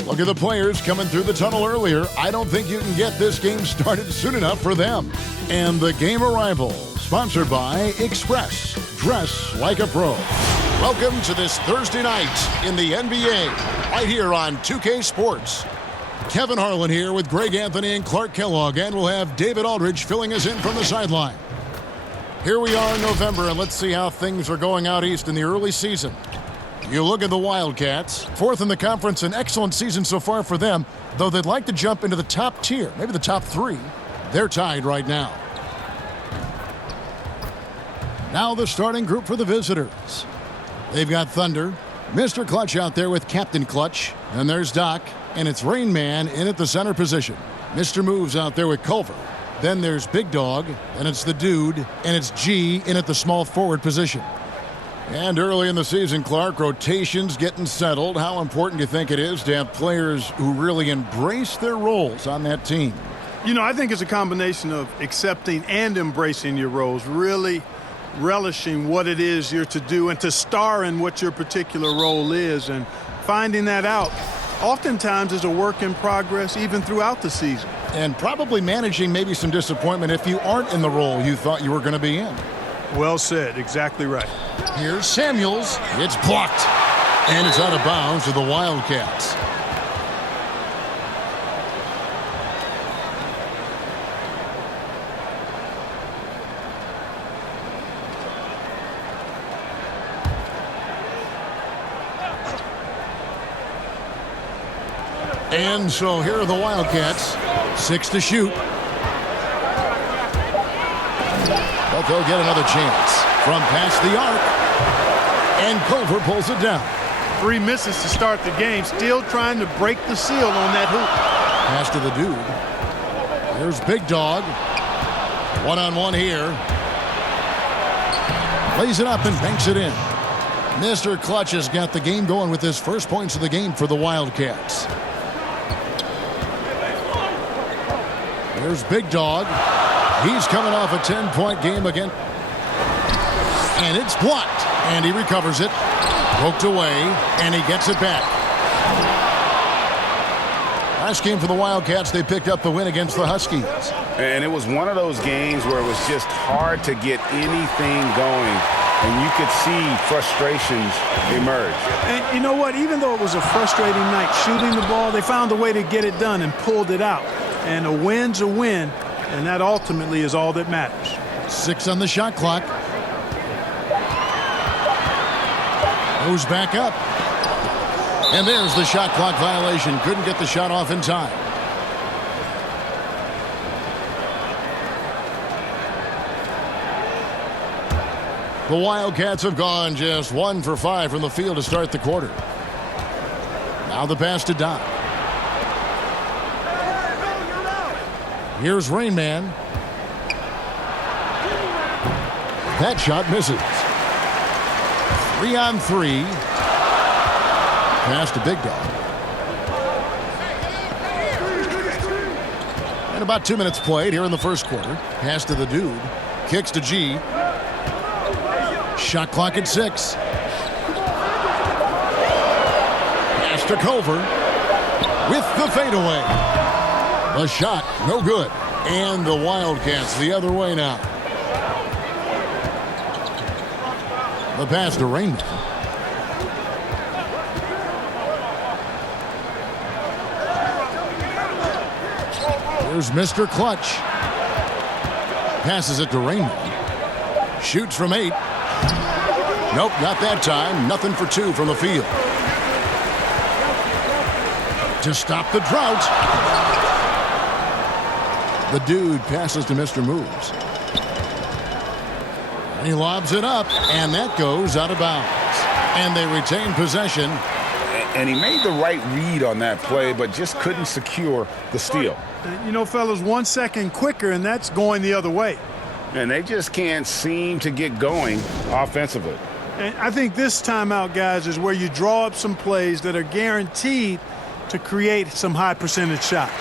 Look at the players coming through the tunnel earlier. I don't think you can get this game started soon enough for them. And the game arrival, sponsored by Express. Dress like a pro. Welcome to this Thursday night in the NBA, right here on 2K Sports. Kevin Harlan here with Greg Anthony and Clark Kellogg, and we'll have David Aldridge filling us in from the sideline. Here we are in November, and let's see how things are going out east in the early season. You look at the Wildcats, fourth in the conference, an excellent season so far for them, though they'd like to jump into the top tier, maybe the top three. They're tied right now. Now the starting group for the visitors. They've got Thunder, Mr. Clutch out there with Captain Clutch, and there's Doc, and it's Rain Man in at the center position. Mr. Moves out there with Culver. Then there's Big Dog, and it's the Dude, and it's G in at the small forward position. And early in the season, Clark, rotations getting settled. How important do you think it is to have players who really embrace their roles on that team? You know, I think it's a combination of accepting and embracing your roles, really relishing what it is you're to do and to star in what your particular role is, and finding that out oftentimes is a work in progress even throughout the season. And probably managing maybe some disappointment if you aren't in the role you thought you were going to be in. Well said. Exactly right. Here's Samuels. It's blocked. And it's out of bounds to the Wildcats. And so here are the Wildcats. 6 to shoot. But they'll get another chance from past the arc. And Culver pulls it down. 3 misses to start the game. Still trying to break the seal on that hoop. Pass to the Dude. Here's Big Dog. One-on-one here. Lays it up and banks it in. Mr. Clutch has got the game going with his first points of the game for the Wildcats. Here's Big Dog. He's coming off a 10-point game again. And it's blocked. And he recovers it. Poked away. And he gets it back. Last game for the Wildcats, they picked up the win against the Huskies. And it was one of those games where it was just hard to get anything going. And you could see frustrations emerge. And you know what? Even though it was a frustrating night shooting the ball, they found a way to get it done and pulled it out. And a win's a win, and that ultimately is all that matters. 6 on the shot clock. Goes back up. And there's the shot clock violation. Couldn't get the shot off in time. The Wildcats have gone just 1 for 5 from the field to start the quarter. Now the pass to Doc. Here's Rain Man. That shot misses. 3 on 3. Pass to Big Dog. And about 2 minutes played here in the first quarter. Pass to the Dude. Kicks to G. Shot clock at 6. Pass to Culver. With the fadeaway. The shot, no good. And the Wildcats the other way now. The pass to Rain. Here's Mr. Clutch. Passes it to Rain. Shoots from 8. Nope, not that time. Nothing for 2 from the field. To stop the drought. The Dude passes to Mr. Moves. And he lobs it up, and that goes out of bounds. And they retain possession. And he made the right read on that play, but just couldn't secure the steal. You know, fellas, 1 second quicker, and that's going the other way. And they just can't seem to get going offensively. And I think this timeout, guys, is where you draw up some plays that are guaranteed to create some high percentage shots.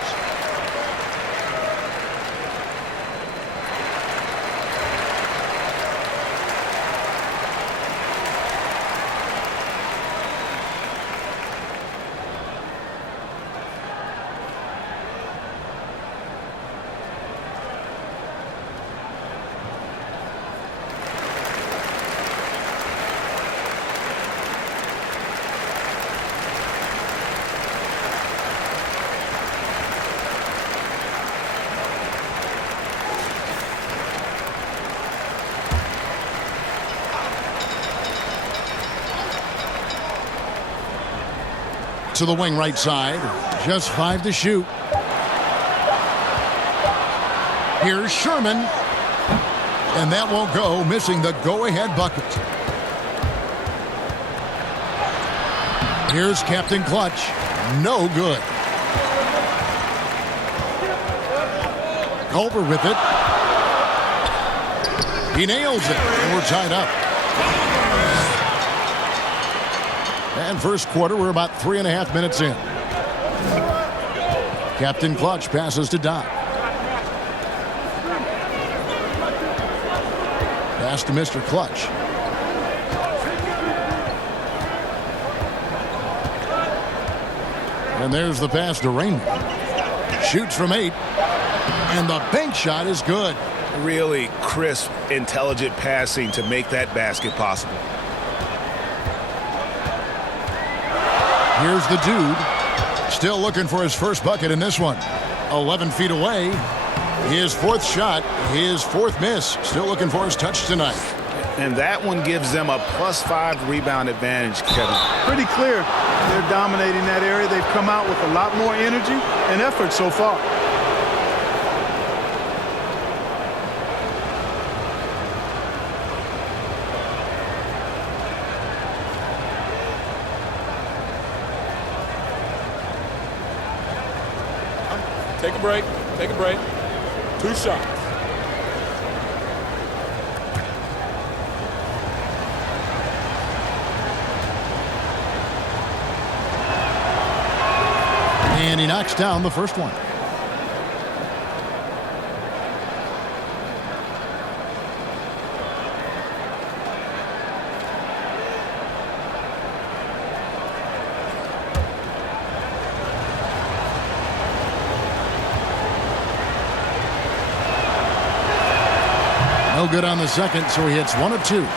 To the wing right side. Just 5 to shoot. Here's Sherman. And that won't go, missing the go-ahead bucket. Here's Captain Clutch. No good. Culver with it. He nails it, and we're tied up. And first quarter, we're about 3.5 minutes in. Captain Clutch passes to Doc. Pass to Mr. Clutch. And there's the pass to Rainbow. Shoots from 8. And the bank shot is good. Really crisp, intelligent passing to make that basket possible. Here's the dude. Still looking for his first bucket in this one. 11 feet away. His 4th shot. His 4th miss. Still looking for his touch tonight. And that one gives them a +5 rebound advantage, Kevin. Pretty clear. They're dominating that area. They've come out with a lot more energy and effort so far. Take a break. Take a break. 2 shots. And he knocks down the first one. No good on the second, so he hits 1 of 2.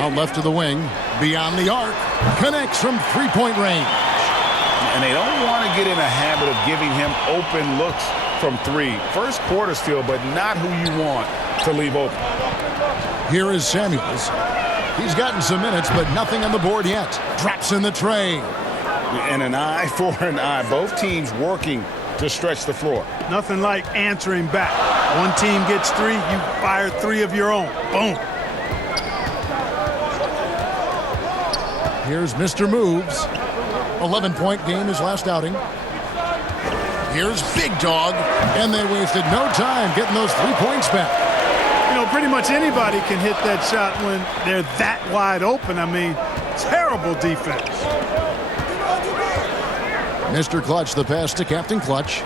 Out left to the wing, beyond the arc, connects from 3-point range. And they don't want to get in a habit of giving him open looks from 3. First quarter still, but not who you want to leave open. Here is Samuels. He's gotten some minutes, but nothing on the board yet. Drops in the tray. And an eye for an eye. Both teams working to stretch the floor. Nothing like answering back. One team gets 3, you fire 3 of your own. Boom. Here's Mr. Moves. 11-point game his last outing. Here's Big Dog. And they wasted no time getting those 3 points back. You know, pretty much anybody can hit that shot when they're that wide open. I mean, terrible defense. Mr. Clutch, the pass to Captain Clutch.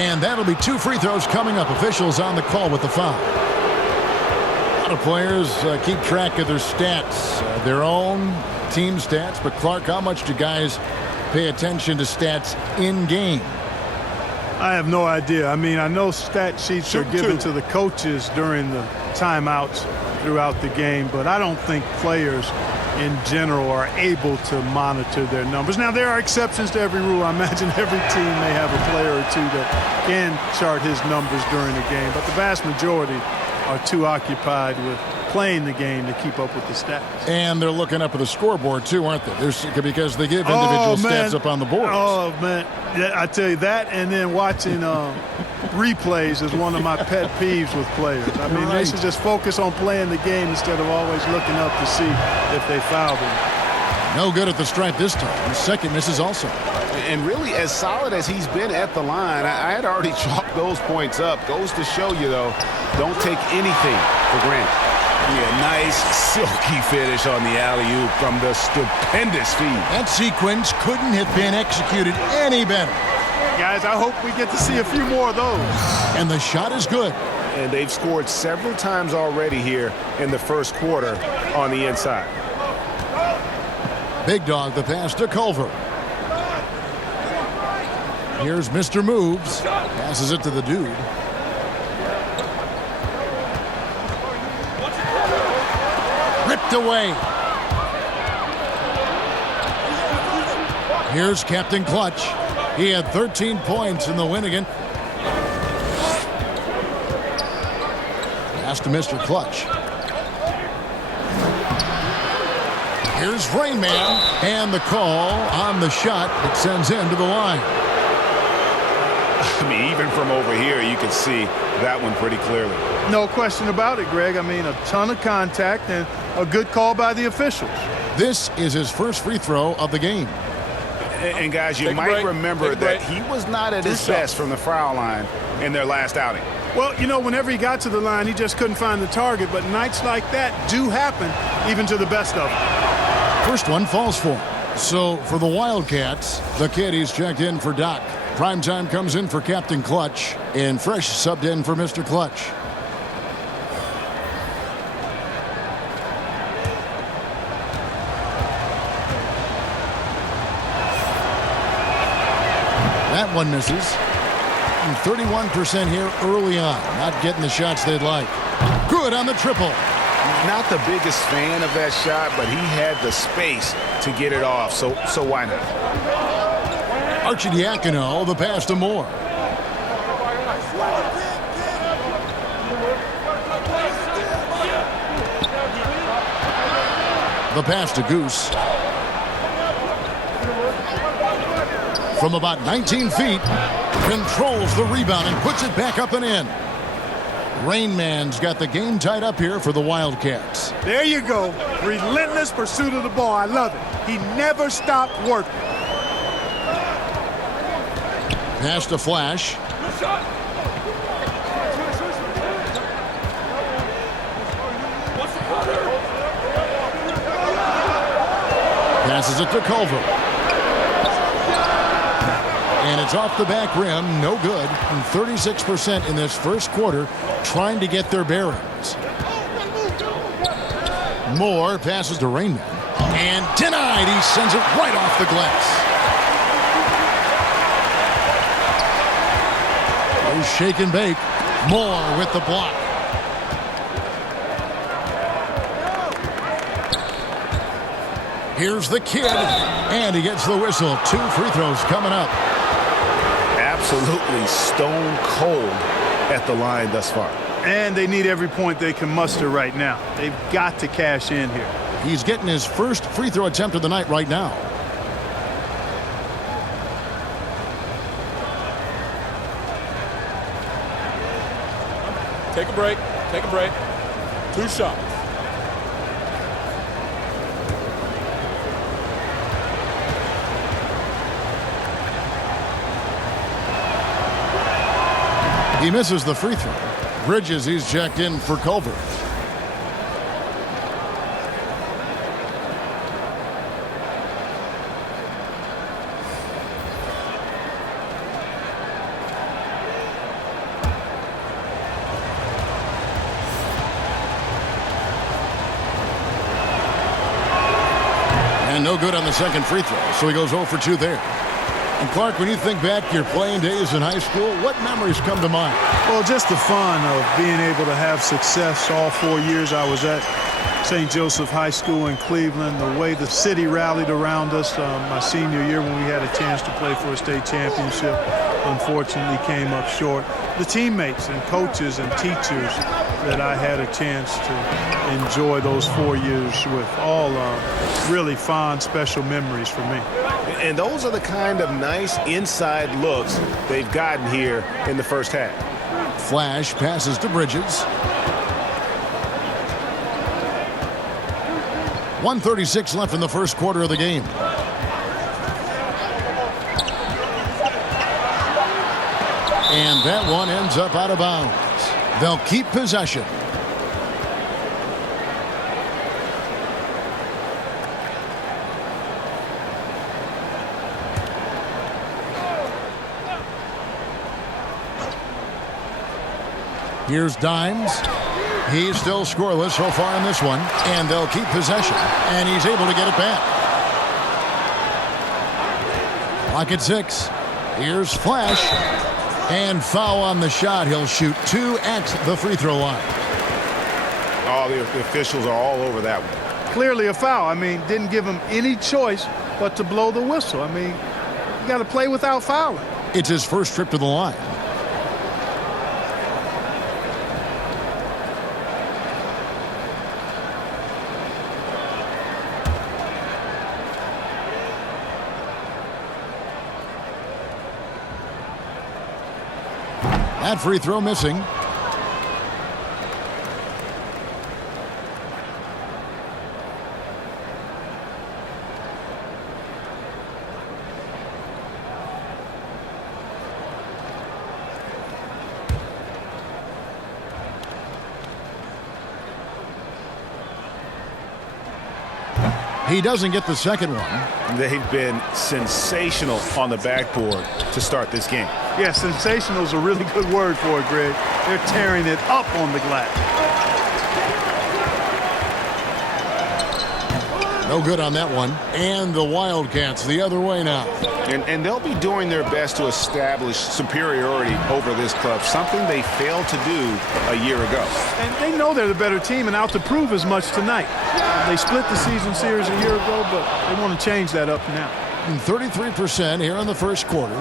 And that'll be 2 free throws coming up. Officials on the call with the foul. A lot of players keep track of their stats, their own team stats. But, Clark, how much do guys pay attention to stats in game? I have no idea. I mean, I know stat sheets are given to the coaches during the timeouts throughout the game, but I don't think players in general are able to monitor their numbers. Now, there are exceptions to every rule. I imagine every team may have a player or 2 that can chart his numbers during the game, but the vast majority are too occupied with playing the game to keep up with the stats. And they're looking up at the scoreboard, too, aren't they? Because they give individual stats up on the board. Oh, man. Yeah, I tell you that, and then watching replays is one of my pet peeves with players. I mean, they should just focus on playing the game instead of always looking up to see if they fouled him. No good at the stripe this time. The second misses also. And really, as solid as he's been at the line, I had already chalked those points up. Goes to show you, though, don't take anything for granted. Yeah, nice, silky finish on the alley-oop from the stupendous feed. That sequence couldn't have been executed any better. Guys, I hope we get to see a few more of those. And the shot is good. And they've scored several times already here in the first quarter on the inside. Big Dog, the pass to Culver. Here's Mr. Moves. Passes it to the dude. Ripped away. Here's Captain Clutch. He had 13 points in the win again. Pass to Mr. Clutch. Here's Rain Man, and the call on the shot that sends him to the line. I mean, even from over here, you can see that one pretty clearly. No question about it, Greg. I mean, a ton of contact and a good call by the officials. This is his first free throw of the game. And guys, you might remember that he was not at his best from the foul line in their last outing. Well, you know, whenever he got to the line, he just couldn't find the target. But nights like that do happen, even to the best of them. First one falls for him. So for the Wildcats, the kid, he's checked in for Doc. Primetime comes in for Captain Clutch, and Fresh subbed in for Mr. Clutch. That one misses. 31% here early on. Not getting the shots they'd like. Good on the triple. Not the biggest fan of that shot, but he had the space to get it off, so why not? Arcidiacono, the pass to Moore. The pass to Goose. From about 19 feet, controls the rebound and puts it back up and in. Rain Man's got the game tied up here for the Wildcats. There you go. Relentless pursuit of the ball. I love it. He never stopped working. Pass to Flash. Passes it to Culver. And it's off the back rim, no good. And 36% in this first quarter trying to get their bearings. Moore passes to Rainman. And denied. He sends it right off the glass. No shake and bake. Moore with the block. Here's the kid. And he gets the whistle. 2 free throws coming up. Absolutely stone cold at the line thus far. And they need every point they can muster right now. They've got to cash in here. He's getting his first free throw attempt of the night right now. Take a break. Take a break. 2 shots. He misses the free throw. Bridges, he's checked in for Culver. And no good on the second free throw, so he goes 0 for 2 there. And Clark, when you think back to your playing days in high school, what memories come to mind? Well, just the fun of being able to have success all 4 years I was at St. Joseph High School in Cleveland, the way the city rallied around us my senior year when we had a chance to play for a state championship. Unfortunately came up short. The teammates and coaches and teachers that I had a chance to enjoy those 4 years with, all really fond, special memories for me. And those are the kind of nice inside looks they've gotten here in the first half. Flash passes to Bridges. 1:36 left in the first quarter of the game. And that one ends up out of bounds. They'll keep possession. Here's Dimes. He's still scoreless so far in this one, and they'll keep possession, and he's able to get it back. Clock at 6. Here's Flash, and foul on the shot. He'll shoot 2 at the free throw line. Oh, the officials are all over that one. Clearly a foul. I mean, didn't give him any choice but to blow the whistle. I mean, you got to play without fouling. It's his first trip to the line. That free throw missing. He doesn't get the second one. They've been sensational on the backboard to start this game. Yeah, sensational is a really good word for it, Greg. They're tearing it up on the glass. No good on that one. And the Wildcats the other way now. And they'll be doing their best to establish superiority over this club, something they failed to do a year ago. And they know they're the better team and out to prove as much tonight. They split the season series a year ago, but they want to change that up now. 33% here in the first quarter.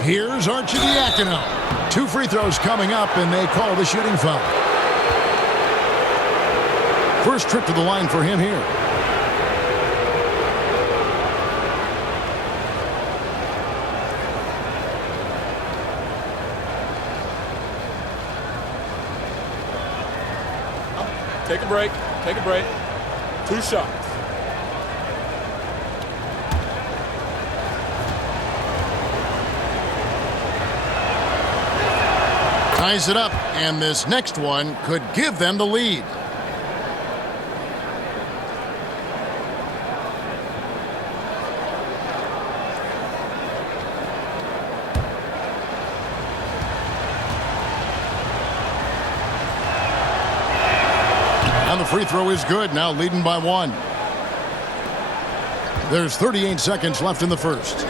Here's Archidiakono. 2 free throws coming up, and they call the shooting foul. First trip to the line for him here. Take a break. Take a break. 2 shots. Ties it up, and this next one could give them the lead. And the free throw is good, now leading by 1. There's 38 seconds left in the first.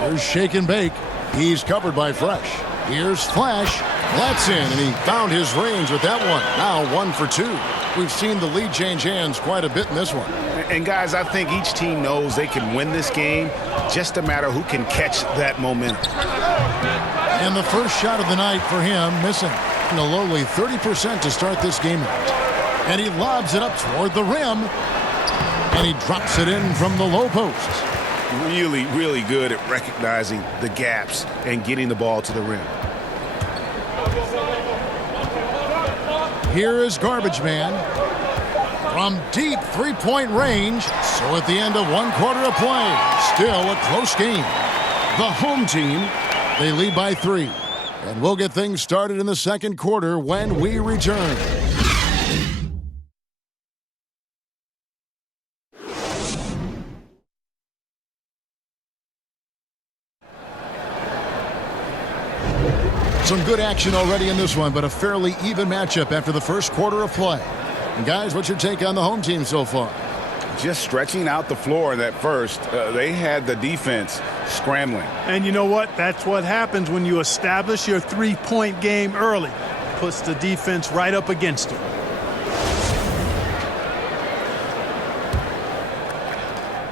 Here's Shake and Bake. He's covered by Fresh. Here's Flash. That's in, and he found his range with that one. Now 1 for 2. We've seen the lead change hands quite a bit in this one. And guys, I think each team knows they can win this game, just a matter who can catch that momentum. And the first shot of the night for him, missing. A lowly 30% to start this game out. And he lobs it up toward the rim. And he drops it in from the low post. Really, really good at recognizing the gaps and getting the ball to the rim. Here is Garbage Man. From deep three-point range. So at the end of 1 quarter of play, still a close game. The home team, they lead by 3. And we'll get things started in the second quarter when we return. Some good action already in this one, but a fairly even matchup after the first quarter of play. And guys, what's your take on the home team so far? Just stretching out the floor in that first. They had the defense scrambling. And you know what? That's what happens when you establish your three-point game early. Puts the defense right up against it.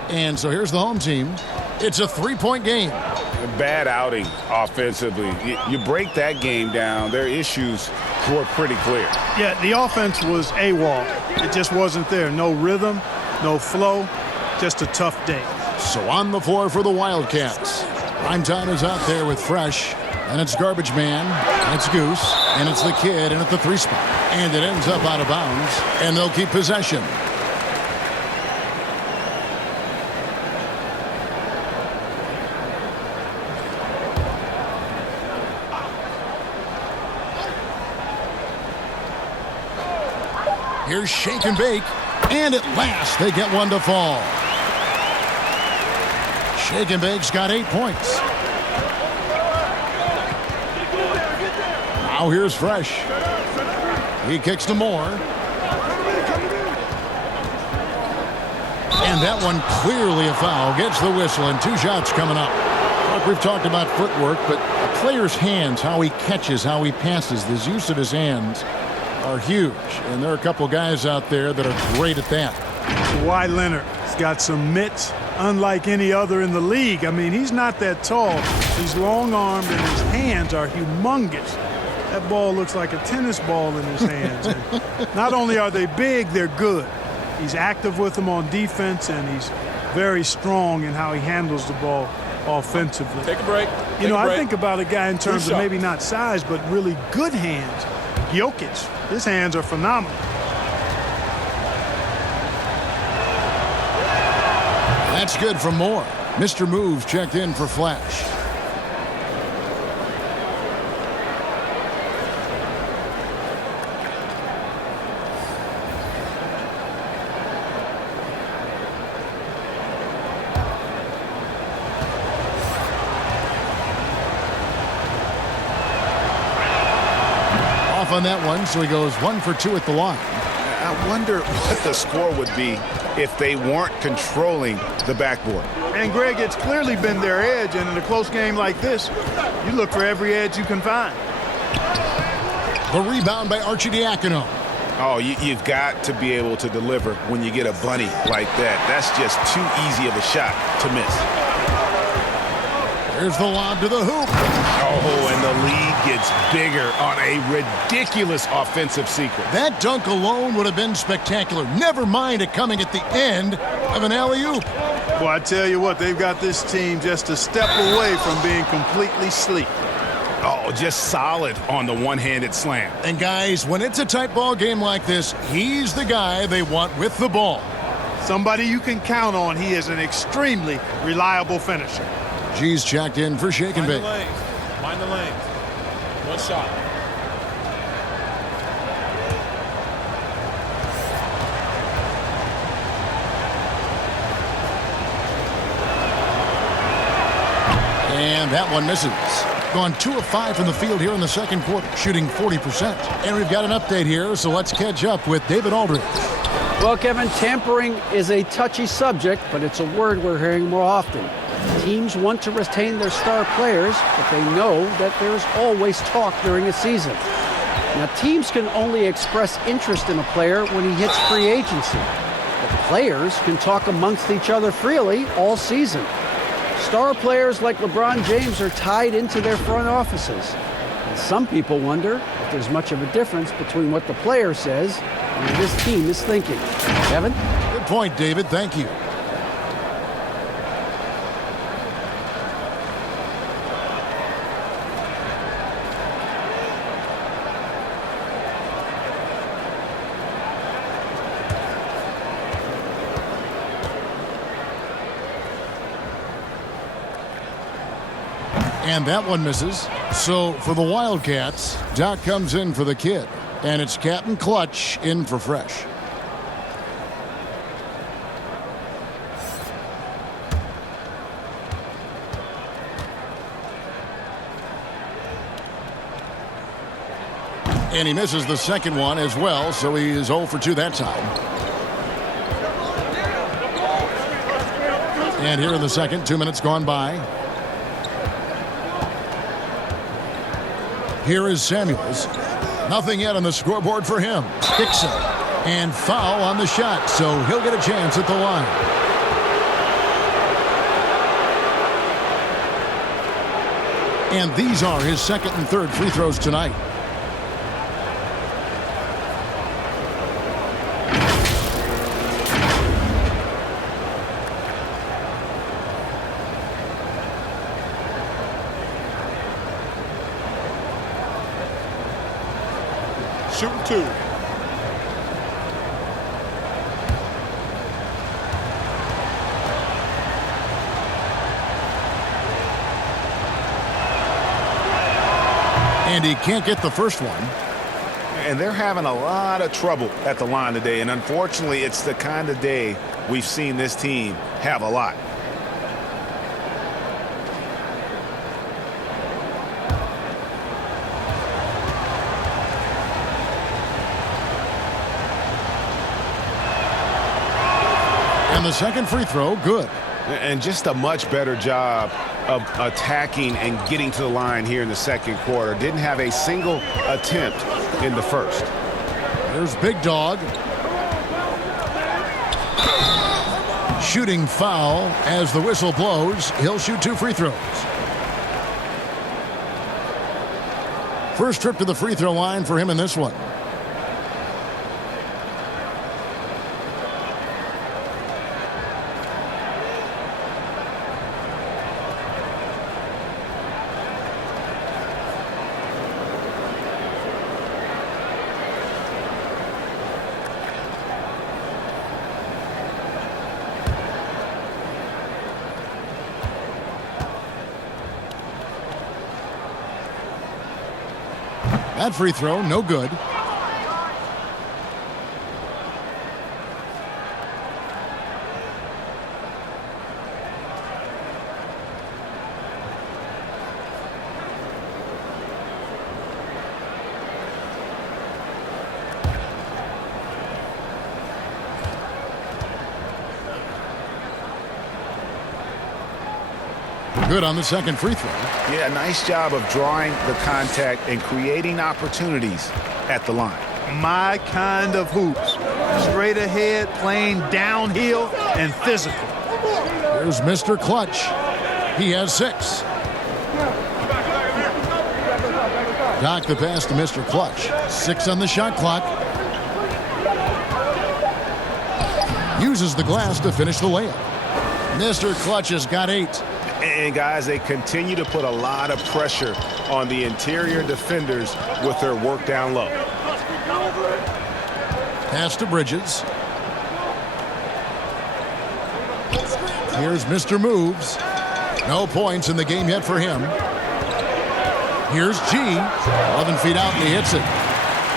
And so here's the home team. It's a 3-point game. A bad outing offensively. You break that game down, their issues were pretty clear. Yeah, the offense was AWOL. It just wasn't there. No rhythm, no flow, just a tough day. So on the floor for the Wildcats. Prime time is out there with Fresh. And it's Garbage Man. And it's Goose. And it's the Kid. And at the 3 spot. And it ends up out of bounds. And they'll keep possession. Here's Shake and Bake. And at last, they get one to fall. Shake and Bake's got 8 points. Now here's Fresh. He kicks to Moore. And that one clearly a foul. Gets the whistle, and 2 shots coming up. Look, we've talked about footwork, but a player's hands, how he catches, how he passes, his use of his hands are huge. And there are a couple guys out there that are great at that. Kawhi Leonard has got some mitts unlike any other in the league. I mean, he's not that tall. He's long-armed, and his hands are humongous. That ball looks like a tennis ball in his hands. And not only are they big, they're good. He's active with them on defense, and he's very strong in how he handles the ball. offensively. Take a break. You know, I think about a guy in terms of shot. maybe not size, but really good hands. Jokic, his hands are phenomenal. That's good for Moore. Mr. Moves checked in for Flash. Off on that one, so he goes 1 for 2 at the line. I wonder what the score would be if they weren't controlling the backboard. And, Greg, it's clearly been their edge, and in a close game like this, you look for every edge you can find. The rebound by Arcidiacono. Oh, you've got to be able to deliver when you get a bunny like that. That's just too easy of a shot to miss. Here's the lob to the hoop. Oh, and the lead gets bigger on a ridiculous offensive sequence. That dunk alone would have been spectacular. Never mind it coming at the end of an alley-oop. Well, I tell you what, they've got this team just a step away from being completely asleep. Oh, just solid on the one-handed slam. And guys, when it's a tight ball game like this, he's the guy they want with the ball. Somebody you can count on. He is an extremely reliable finisher. G's checked in for shake and Mind the bake. lanes. Mind the lanes. One shot. And that one misses. Gone 2 of 5 from the field here in the second quarter, shooting 40%. And we've got an update here, so let's catch up with David Aldridge. Well, Kevin, tampering is a touchy subject, but it's a word we're hearing more often. Teams want to retain their star players, but they know that there's always talk during a season. Now, teams can only express interest in a player when he hits free agency. But players can talk amongst each other freely all season. Star players like LeBron James are tied into their front offices. And some people wonder if there's much of a difference between what the player says and what his team is thinking. Kevin? Good point, David. Thank you. And that one misses. So for the Wildcats, Doc comes in for the kid. And it's Captain Clutch in for Fresh. And he misses the second one as well, so he is 0 for 2 that time. And here in the second, 2 minutes gone by. Here is Samuels. Nothing yet on the scoreboard for him. Dixon. And foul on the shot, so he'll get a chance at the line. And these are his second and third free throws tonight. Shooting 2. And he can't get the first one. And they're having a lot of trouble at the line today. And unfortunately, it's the kind of day we've seen this team have a lot. And the second free throw, good. And just a much better job of attacking and getting to the line here in the second quarter. Didn't have a single attempt in the first. There's Big Dog. Shooting foul as the whistle blows. He'll shoot 2 free throws. First trip to the free throw line for him in this one. That free throw, no good. Good on the second free throw. Yeah, nice job of drawing the contact and creating opportunities at the line. My kind of hoops. Straight ahead, playing downhill, and physical. Here's Mr. Clutch. He has 6. Doc the pass to Mr. Clutch. 6 on the shot clock. Uses the glass to finish the layup. Mr. Clutch has got 8. And guys, they continue to put a lot of pressure on the interior defenders with their work down low. Pass to Bridges. Here's Mr. Moves. No points in the game yet for him. Here's G. 11 feet out and he hits it.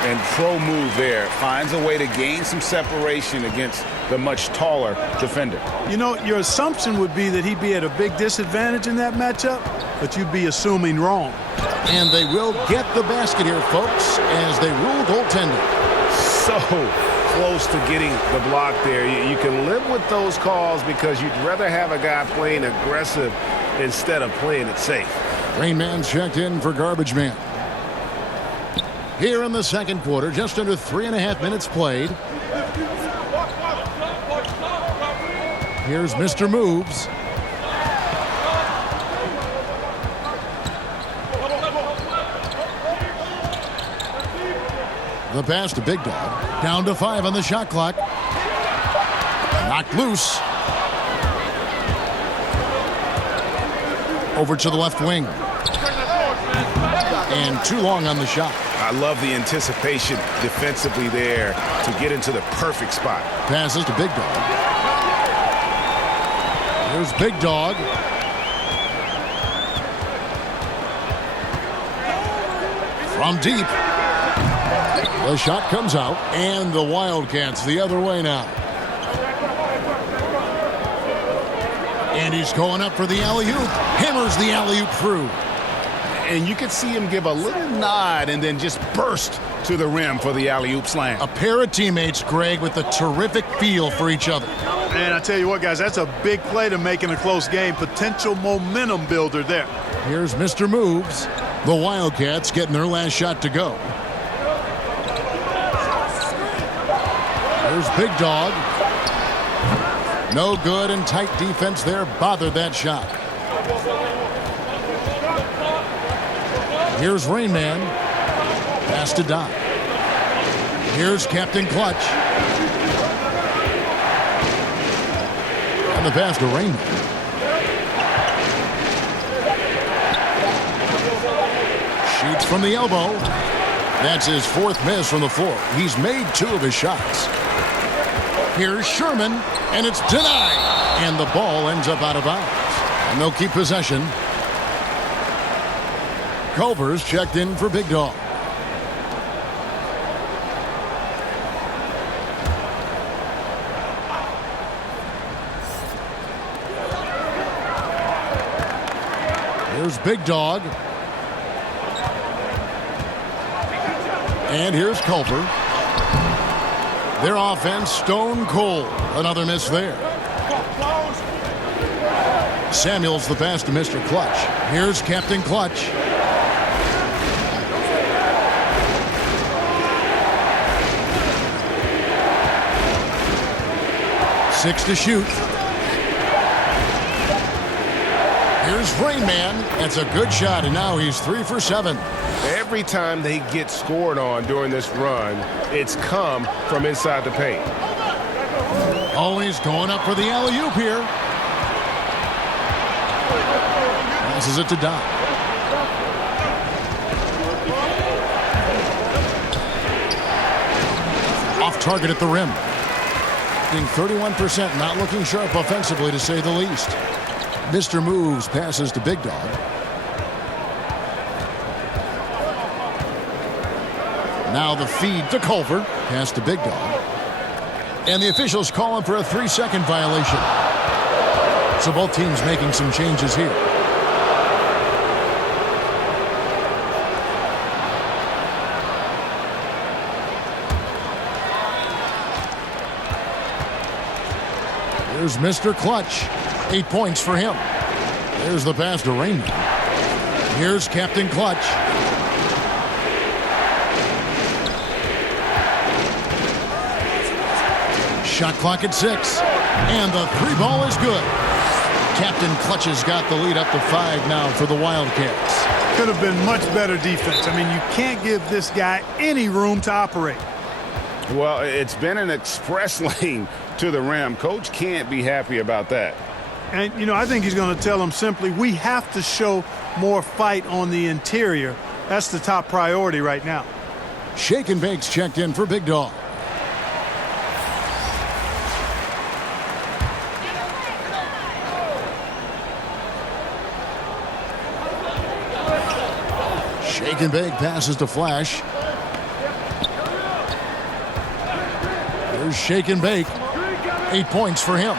And pro move there. Finds a way to gain some separation against the much taller defender. You know, your assumption would be that he'd be at a big disadvantage in that matchup, but you'd be assuming wrong. And they will get the basket here, folks, as they rule goaltending. So close to getting the block there. You can live with those calls because you'd rather have a guy playing aggressive instead of playing it safe. Rain Man checked in for Garbage Man. Here in the second quarter, just under 3.5 minutes played. Here's Mr. Moves. The pass to Big Dog. Down to 5 on the shot clock. Knocked loose. Over to the left wing. And too long on the shot. I love the anticipation defensively there to get into the perfect spot. Passes to Big Dog. Here's Big Dog. From deep. The shot comes out, and the Wildcats the other way now. And he's going up for the alley-oop. Hammers the alley-oop through. And you could see him give a little nod and then just burst to the rim for the alley-oop slam. A pair of teammates, Greg, with a terrific feel for each other. And I tell you what, guys, that's a big play to make in a close game. Potential momentum builder there. Here's Mr. Moves. The Wildcats getting their last shot to go. Here's Big Dog. No good, and tight defense there bothered that shot. Here's Rain Man. Pass to Doc. Here's Captain Clutch. And the pass to Rain Man. Shoots from the elbow. That's his 4th miss from the floor. He's made 2 of his shots. Here's Sherman, and it's denied. And the ball ends up out of bounds. And they'll keep possession. Culver's checked in for Big Dog. Here's Big Dog. And here's Culver. Their offense stone cold. Another miss there. Samuels the pass to Mr. Clutch. Here's Captain Clutch. Six to shoot. Here's Rain Man. That's a good shot, and now he's 3 for 7. Every time they get scored on during this run, it's come from inside the paint. Always going up for the alley-oop here. Passes it to Doc. Off target at the rim. Being 31%, not looking sharp offensively to say the least. Mr. Moves passes to Big Dog. Now the feed to Culver. Pass to Big Dog. And the officials call him for a 3-second violation. So both teams making some changes here. Here's Mr. Clutch. 8 points for him. There's the pass to Raymond. Here's Captain Clutch. Shot clock at 6. And the 3-ball is good. Captain Clutch has got the lead up to 5 now for the Wildcats. Could have been much better defense. I mean, you can't give this guy any room to operate. Well, it's been an express lane to the rim. Coach can't be happy about that. And, you know, I think he's going to tell them simply, we have to show more fight on the interior. That's the top priority right now. Shake and Bake's checked in for Big Dog. Shake and Bake passes to Flash. There's Shake and Bake. 8 points for him.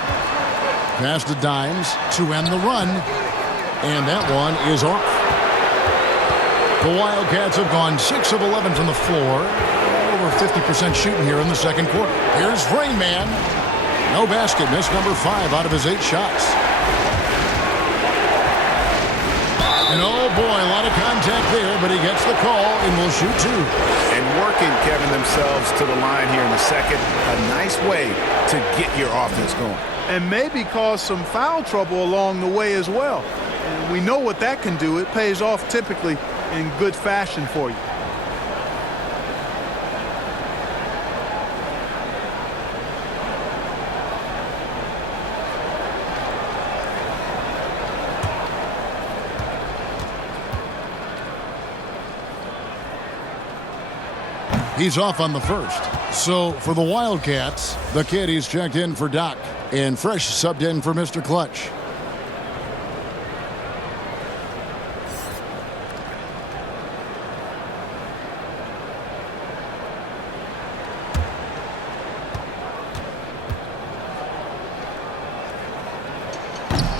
Pass to Dimes to end the run. And that one is off. The Wildcats have gone 6 of 11 from the floor. Over 50% shooting here in the second quarter. Here's Rain Man. No basket. Missed number 5 out of his 8 shots. And oh boy, a lot of contact there, but he gets the call and will shoot 2. And working, Kevin, themselves to the line here in the second. A nice way to get your offense going. And maybe cause some foul trouble along the way as well. And we know what that can do. It pays off typically in good fashion for you. He's off on the first. So for the Wildcats, the kid, he's checked in for Doc. And Fresh subbed in for Mr. Clutch.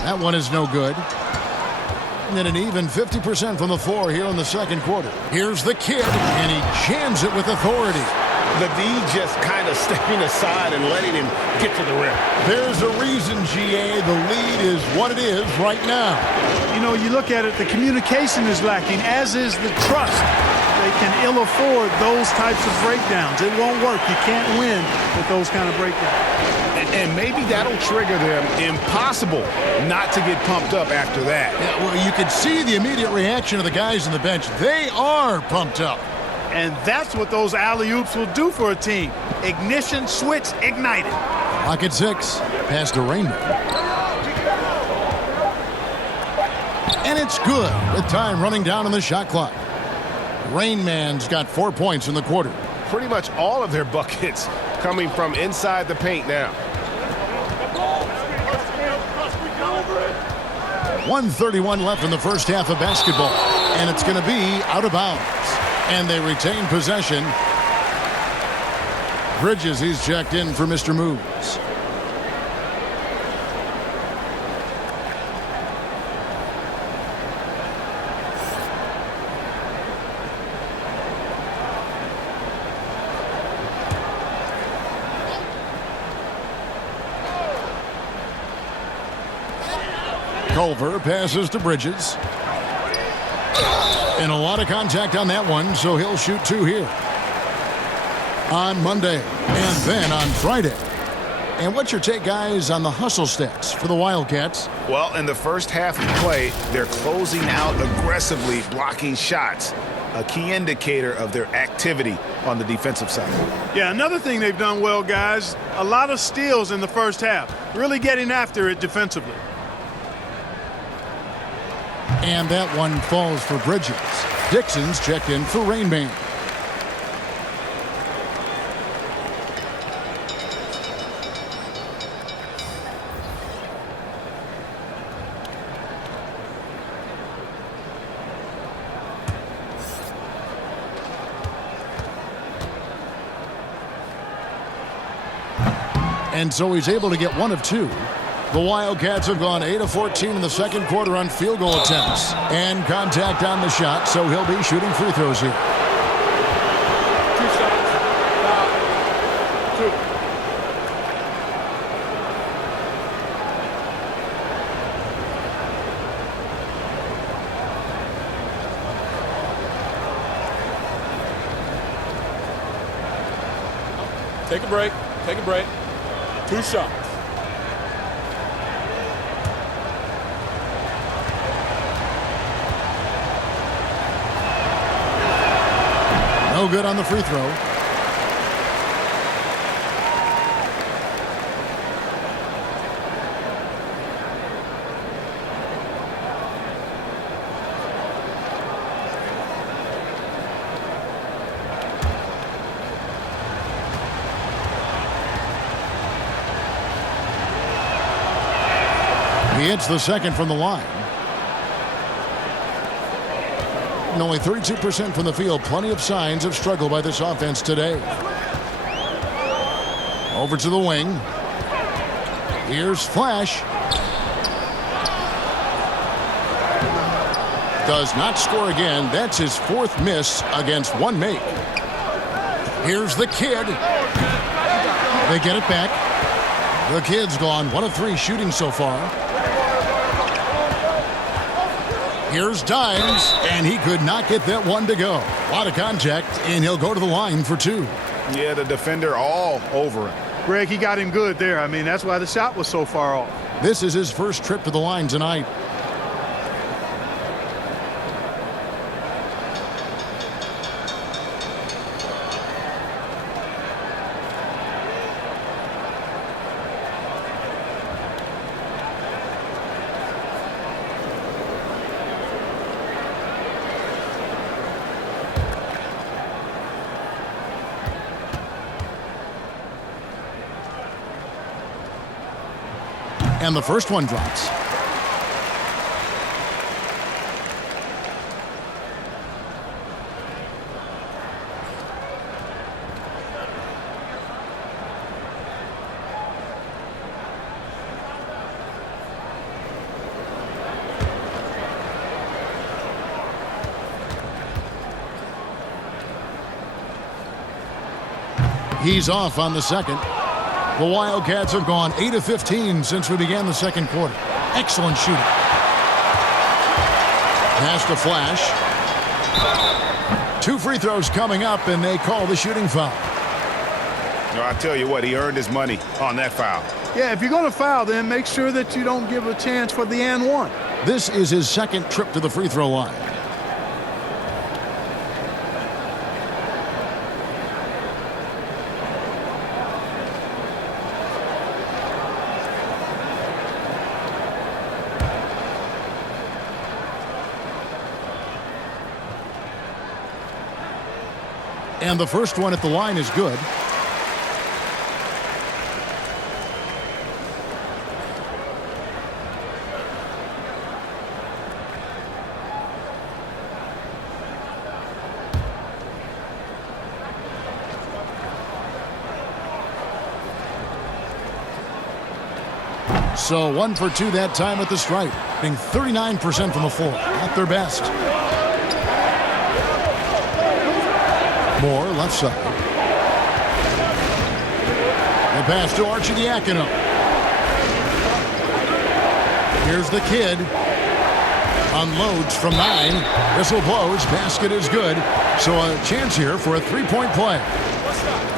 That one is no good. And an even 50% from the floor here in the second quarter. Here's the kid, and he jams it with authority. The D just kind of stepping aside and letting him get to the rim. There's a reason, GA, the lead is what it is right now. You know, you look at it, the communication is lacking, as is the trust. They can ill afford those types of breakdowns. It won't work. You can't win with those kind of breakdowns. And maybe that'll trigger them. Impossible not to get pumped up after that. Yeah, well, you could see the immediate reaction of the guys on the bench. They are pumped up. And that's what those alley-oops will do for a team. Ignition, switch, ignited. Clock at 6. Pass to Raymond. And it's good with time running down on the shot clock. Rain Man's got 4 points in the quarter. Pretty much all of their buckets coming from inside the paint now. 1:31 left in the first half of basketball. And it's going to be out of bounds. And they retain possession. Bridges, he's checked in for Mr. Moves. Culver passes to Bridges. And a lot of contact on that one, so he'll shoot 2 here. On Monday, and then on Friday. And what's your take, guys, on the hustle stats for the Wildcats? Well, in the first half of play, they're closing out aggressively, blocking shots. A key indicator of their activity on the defensive side. Yeah, another thing they've done well, guys, a lot of steals in the first half. Really getting after it defensively. And that one falls for Bridges. Dixon's checked in for Rain Man. and so he's able to get 1 of 2. The Wildcats have gone 8 of 14 in the second quarter on field goal attempts. And contact on the shot, so he'll be shooting free throws here. 2 shots. Foul. 2. Take a break. Take a break. 2 shots. No good on the free throw. He hits the second from the line. And only 32% from the field. Plenty of signs of struggle by this offense today. Over to the wing. Here's Flash. Does not score again. That's his 4th miss against 1 make. Here's the kid. They get it back. The kid's gone 1 of 3 shooting so far. Here's Dimes, and he could not get that one to go. A lot of contact, and he'll go to the line for 2. Yeah, the defender all over him. Greg, he got him good there. I mean, that's why the shot was so far off. This is his first trip to the line tonight. And the first one drops. He's off on the second. The Wildcats have gone 8 of 15 since we began the second quarter. Excellent shooting. Pass to Flash. 2 free throws coming up, and they call the shooting foul. No, I tell you what, he earned his money on that foul. Yeah, if you're going to foul, then make sure that you don't give a chance for the and one. This is his second trip to the free throw line. And the first one at the line is good. So 1 for 2 that time at the stripe. Being 39% from the floor. Not their best. Moore, left side. The pass to Arcidiacono. Here's the kid. Unloads from 9. Whistle blows. Basket is good. So a chance here for a 3-point play.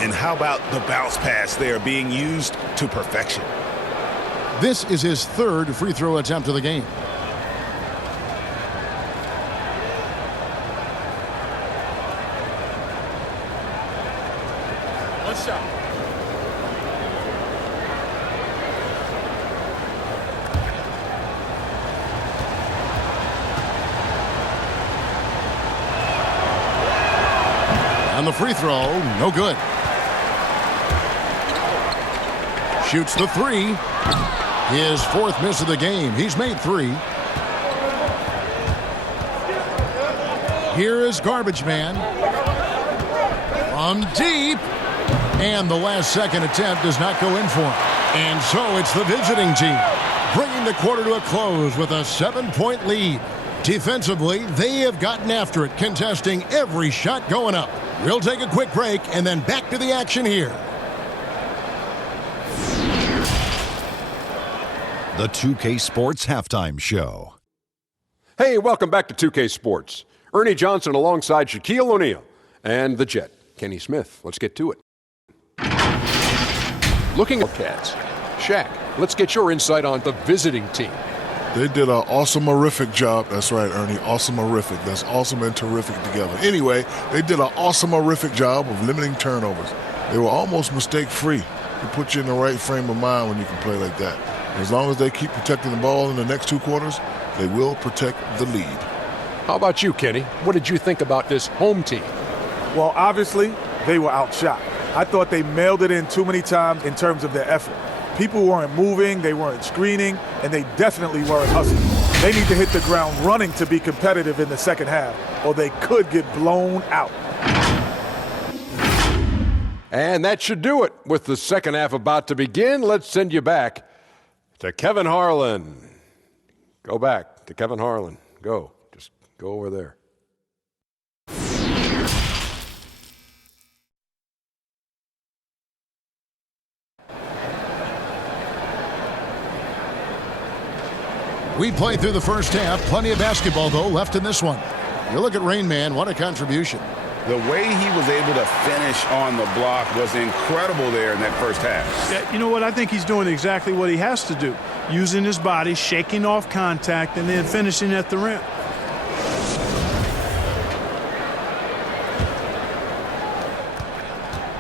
And how about the bounce pass there being used to perfection? This is his 3rd free throw attempt of the game. Shot. And the free throw, no good. Shoots the 3. His 4th miss of the game. He's made 3. Here is Garbage Man. From deep. And the last-second attempt does not go in for him. And so it's the visiting team, bringing the quarter to a close with a 7-point lead. Defensively, they have gotten after it, contesting every shot going up. We'll take a quick break and then back to the action here. The 2K Sports Halftime Show. Hey, welcome back to 2K Sports. Ernie Johnson alongside Shaquille O'Neal and the Jet, Kenny Smith. Let's get to it. Looking at Cats. Shaq, let's get your insight on the visiting team. They did an awesome-orific job. That's right, Ernie. Awesome-orific. That's awesome and terrific together. Anyway, they did an awesome-orific job of limiting turnovers. They were almost mistake-free. It puts you in the right frame of mind when you can play like that. As long as they keep protecting the ball in the next 2 quarters, they will protect the lead. How about you, Kenny? What did you think about this home team? Well, obviously, they were outshot. I thought they mailed it in too many times in terms of their effort. People weren't moving, they weren't screening, and they definitely weren't hustling. They need to hit the ground running to be competitive in the second half, or they could get blown out. And that should do it. With the second half about to begin, let's send you back to Kevin Harlan. Go back to Kevin Harlan. Go. Just go over there. We played through the first half. Plenty of basketball, though, left in this one. You look at Rain Man, what a contribution. The way he was able to finish on the block was incredible there in that first half. Yeah, you know what? I think he's doing exactly what he has to do. Using his body, shaking off contact, and then finishing at the rim.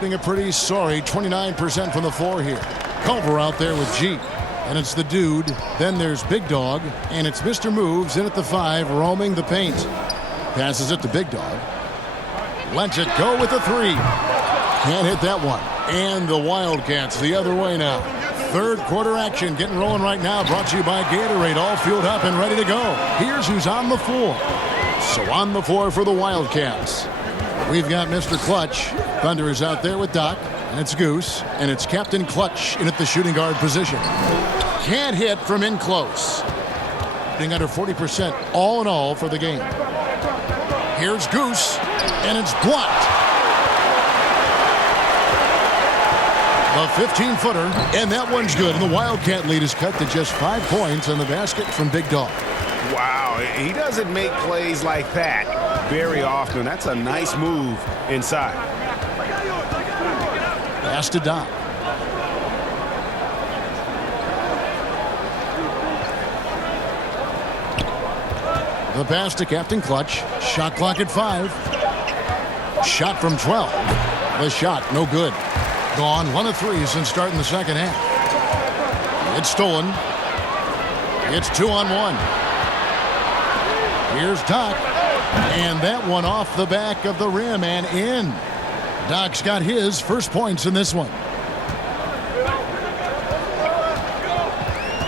Being a pretty sorry 29% from the floor here. Culver out there with G. And it's the dude. Then there's Big Dog. And it's Mr. Moves in at the 5, roaming the paint. Passes it to Big Dog. Lets it go with the 3. Can't hit that one. And the Wildcats the other way now. Third quarter action getting rolling right now. Brought to you by Gatorade. All fueled up and ready to go. Here's who's on the floor. So on the floor for the Wildcats, we've got Mr. Clutch. Thunder is out there with Doc. And it's Goose. And it's Captain Clutch in at the shooting guard position. Can't hit from in close. Being under 40% all in all for the game. Here's Goose. And it's blocked. The 15-footer. And that one's good. And the Wildcat lead is cut to just 5 points on the basket from Big Dog. Wow, he doesn't make plays like that very often. That's a nice move inside. Pass to Doc. The pass to Captain Clutch. Shot clock at 5. Shot from 12. The shot, no good. Gone 1 of 3 since starting the second half. It's stolen. It's 2-on-1. Here's Doc. And that one off the back of the rim and in. Doc's got his first points in this one.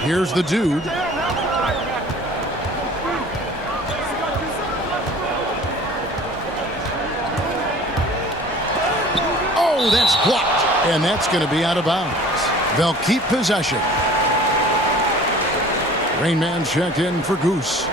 Here's the dude. Oh, that's blocked. And that's going to be out of bounds. They'll keep possession. Rain Man checked in for Goose.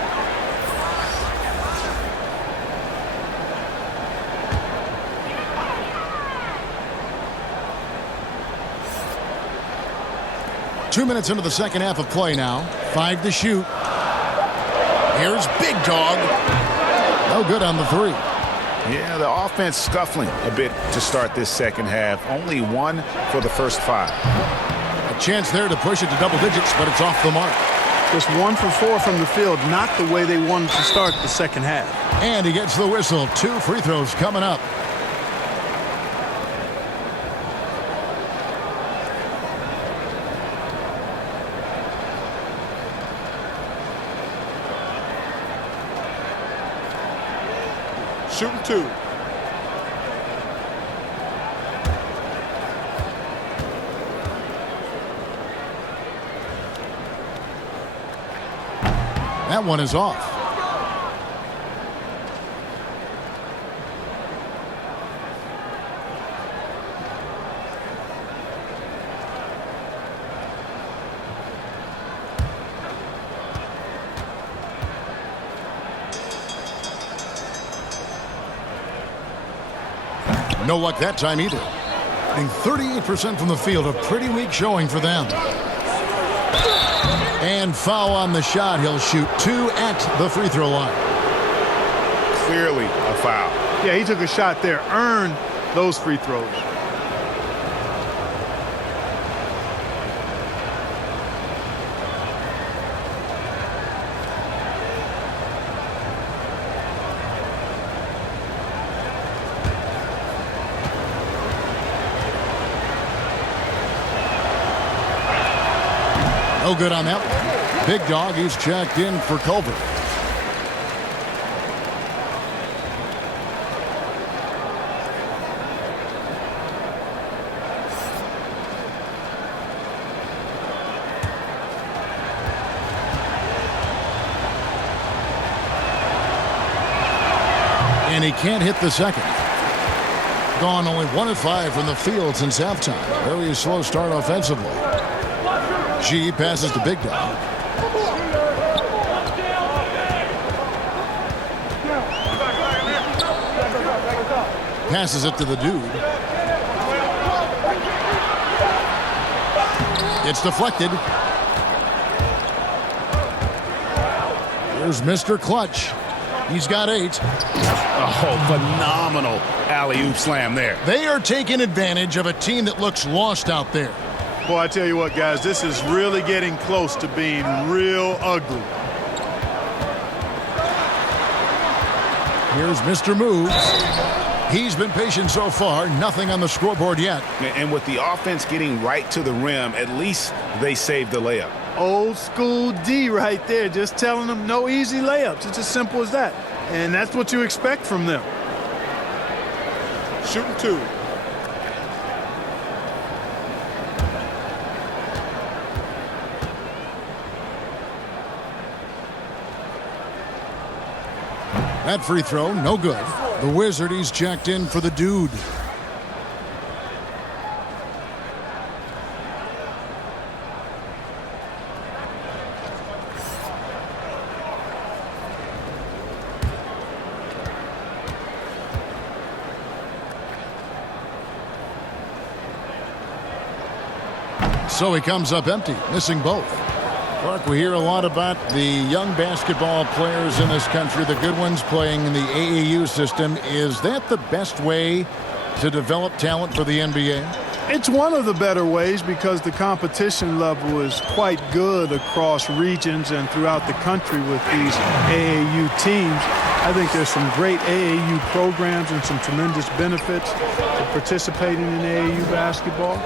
Two minutes into the second half of play now. 5 to shoot. Here's Big Dog. No good on the 3. Yeah, the offense scuffling a bit to start this second half. Only 1 for the first 5. A chance there to push it to double digits, but it's off the mark. Just 1 for 4 from the field, not the way they wanted to start the second half. And he gets the whistle. 2 free throws coming up. Shooting 2. That one is off. No luck that time either. And 38% from the field, a pretty weak showing for them. And foul on the shot. He'll shoot 2 at the free throw line. Clearly a foul. Yeah, he took a shot there, earned those free throws. No good on that one. Big Dog, he's checked in for Culver. And he can't hit the second. Gone only 1 of 5 from the field since halftime. Very slow start offensively. G passes to Big Dog. Passes it to the dude. It's deflected. Here's Mr. Clutch. He's got 8. Oh, phenomenal alley-oop slam there. They are taking advantage of a team that looks lost out there. Boy, I tell you what, guys, this is really getting close to being real ugly. Here's Mr. Moves. He's been patient so far. Nothing on the scoreboard yet. And with the offense getting right to the rim, at least they saved the layup. Old school D right there, just telling them no easy layups. It's as simple as that. And that's what you expect from them. Shooting 2. That free throw, no good. The Wizard, he's checked in for the dude. So he comes up empty, missing both. Clark, we hear a lot about the young basketball players in this country, the good ones playing in the AAU system. Is that the best way to develop talent for the NBA? It's one of the better ways because the competition level is quite good across regions and throughout the country with these AAU teams. I think there's some great AAU programs and some tremendous benefits to participating in AAU basketball.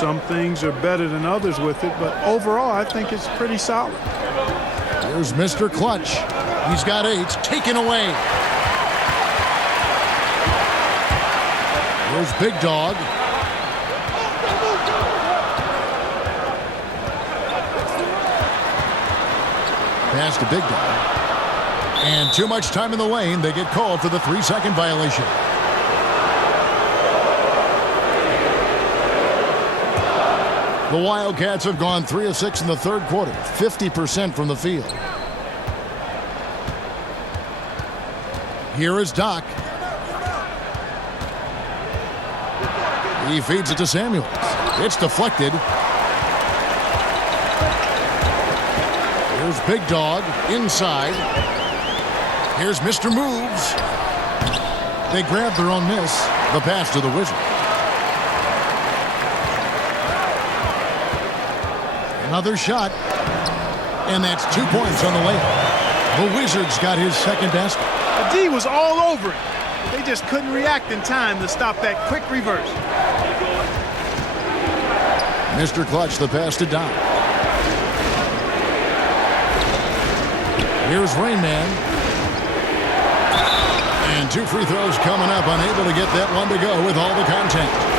Some things are better than others with it, but overall, I think it's pretty solid. Here's Mr. Clutch. He's got 8, taken away. Here's Big Dog. Pass to Big Dog. And too much time in the lane. They get called for the 3-second violation. The Wildcats have gone 3 of 6 in the third quarter, 50% from the field. Here is Doc. He feeds it to Samuels. It's deflected. Here's Big Dog inside. Here's Mr. Moves. They grab their own miss. The pass to the Wizard. Another shot, and that's 2 points on the layup. The Wizards got his second basket. The D was all over it. They just couldn't react in time to stop that quick reverse. Mr. Clutch, the pass to Don. Here's Rain Man. And 2 free throws coming up, unable to get that one to go with all the contact.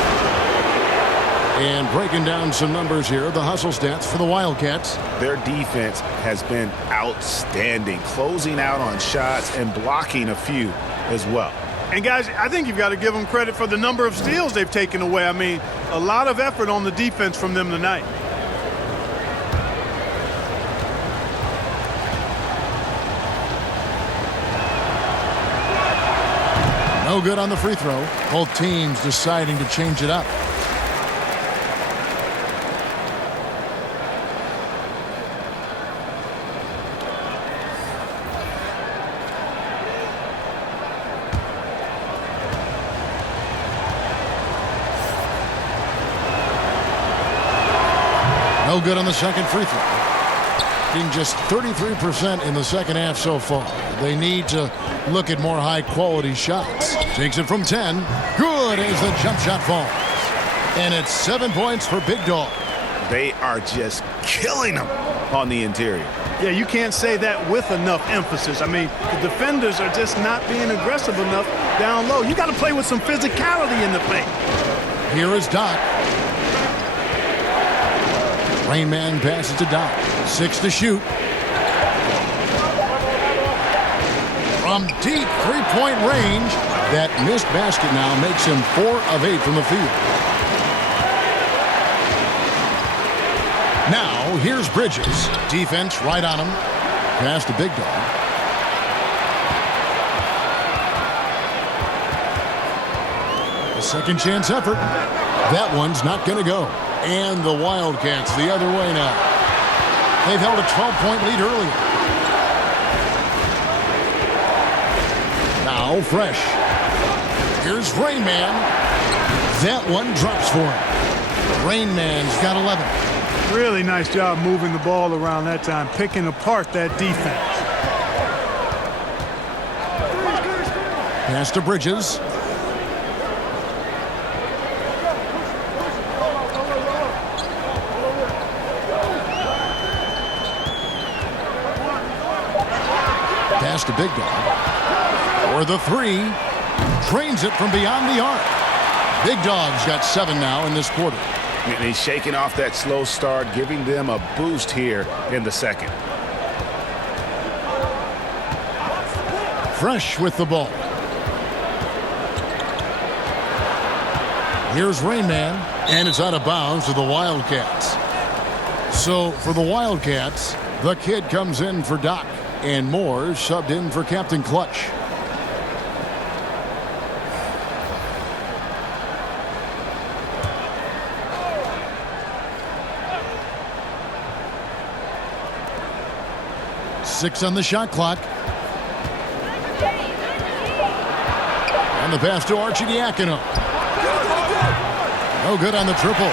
And breaking down some numbers here, the hustle stats for the Wildcats. Their defense has been outstanding, closing out on shots and blocking a few as well. And guys, I think you've got to give them credit for the number of steals they've taken away. I mean, a lot of effort on the defense from them tonight. No No good on the free throw. Both teams deciding to change it up. No good on the second free throw. Being just 33% in the second half so far. They need to look at more high-quality shots. Takes it from 10. Good as the jump shot falls. And it's 7 points for Big Dog. They are just killing them on the interior. Yeah, you can't say that with enough emphasis. I mean, the defenders are just not being aggressive enough down low. You got to play with some physicality in the paint. Here is Doc. Rain Man passes to Doc. 6 to shoot. From deep three-point range, that missed basket now makes him 4 of 8 from the field. Now, here's Bridges. Defense right on him. Pass to Big Dog. A second chance effort. That one's not going to go. And the Wildcats the other way now. They've held a 12-point lead earlier. Now Fresh. Here's Rain Man. That one drops for him. Rain Man's got 11. Really nice job moving the ball around that time, picking apart that defense. Pass to Bridges. Pass to Big Dog. Or the three. Trains it from beyond the arc. Big Dog's got 7 now in this quarter. And he's shaking off that slow start, giving them a boost here in the second. Fresh with the ball. Here's Rain Man, and it's out of bounds to the Wildcats. So for the Wildcats, the kid comes in for Doc, and Moore subbed in for Captain Clutch. Six on the shot clock. And the pass to Archie Diacono. No good on the triple.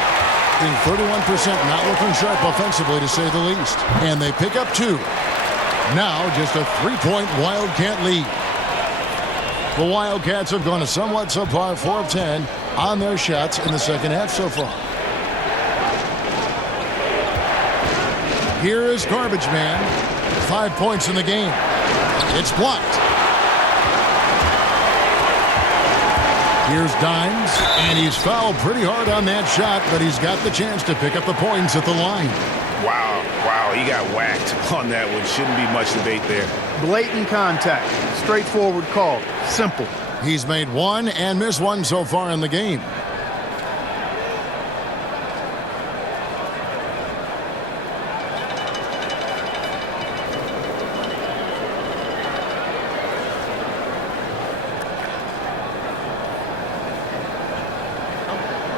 Being 31%, not looking sharp offensively to say the least. And they pick up 2. Now just a 3-point Wildcat lead. The Wildcats have gone a somewhat subpar 4 of 10 on their shots in the second half so far. Here is Garbage Man. 5 points in the game. It's blocked. Here's Dimes, and he's fouled pretty hard on that shot, but he's got the chance to pick up the points at the line. Wow, he got whacked on that one. Shouldn't be much debate there. Blatant contact. Straightforward call. Simple. He's made 1 and missed 1 so far in the game.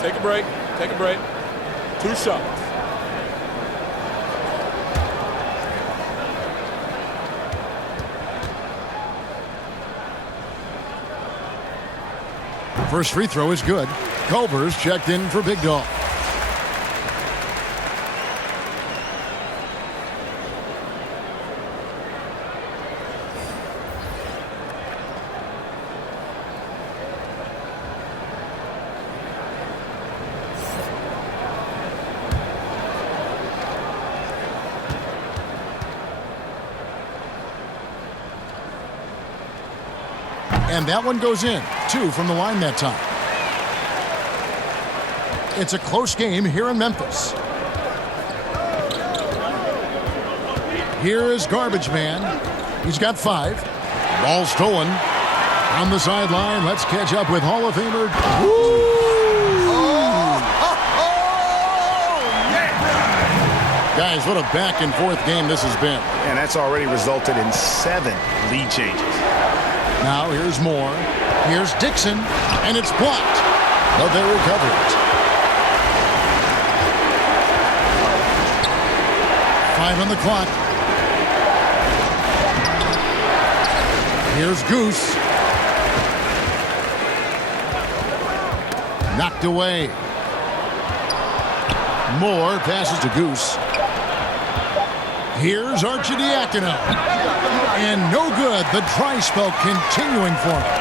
Take a break. Take a break. 2 shots. First free throw is good. Culver's checked in for Big Dog. And that one goes in. 2 from the line that time. It's a close game here in Memphis. Here is Garbage Man. He's got 5. Ball stolen. On the sideline, let's catch up with Hall of Famer. Guys, what a back and forth game this has been. And that's already resulted in 7 lead changes. Now here's Moore. Here's Dixon, and it's blocked, but they recover it. 5 on the clock. Here's Goose. Knocked away. Moore passes to Goose. Here's Arcidiacono. And no good. The dry spell continuing for them.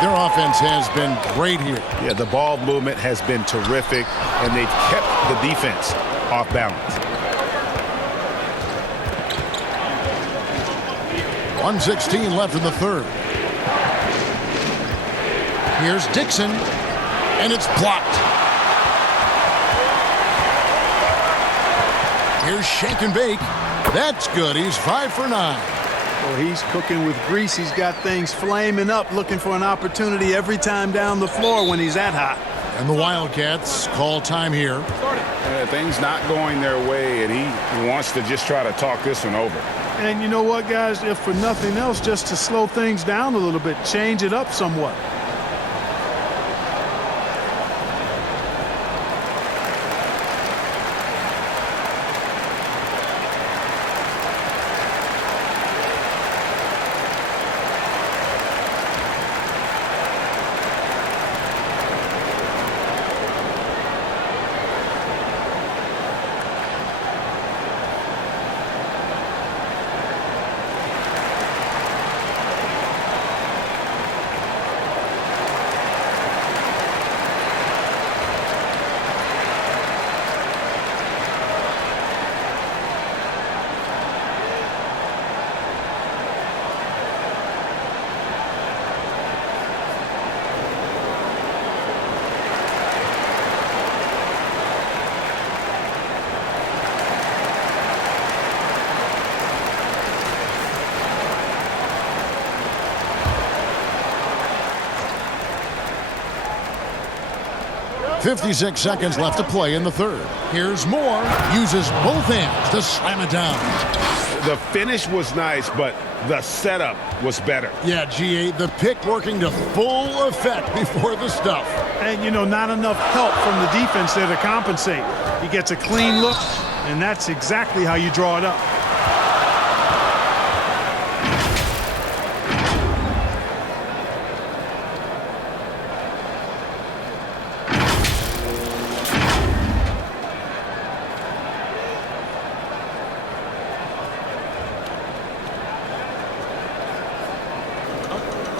Their offense has been great here. Yeah, the ball movement has been terrific, and they've kept the defense off balance. 1:16 left in the third. Here's Dixon, and it's blocked. Here's Shake and Bake. That's good. He's 5 for 9. Well, he's cooking with grease. He's got things flaming up, looking for an opportunity every time down the floor when he's that hot. And the Wildcats call time here. Things not going their way, and he wants to just try to talk this one over. And you know what, guys? If for nothing else, just to slow things down a little bit, change it up somewhat. .56 seconds left to play in the third. Here's Moore. Uses both hands to slam it down. The finish was nice, but the setup was better. Yeah, GA, the pick working to full effect before the stuff. And, you know, not enough help from the defense there to compensate. He gets a clean look, and that's exactly how you draw it up.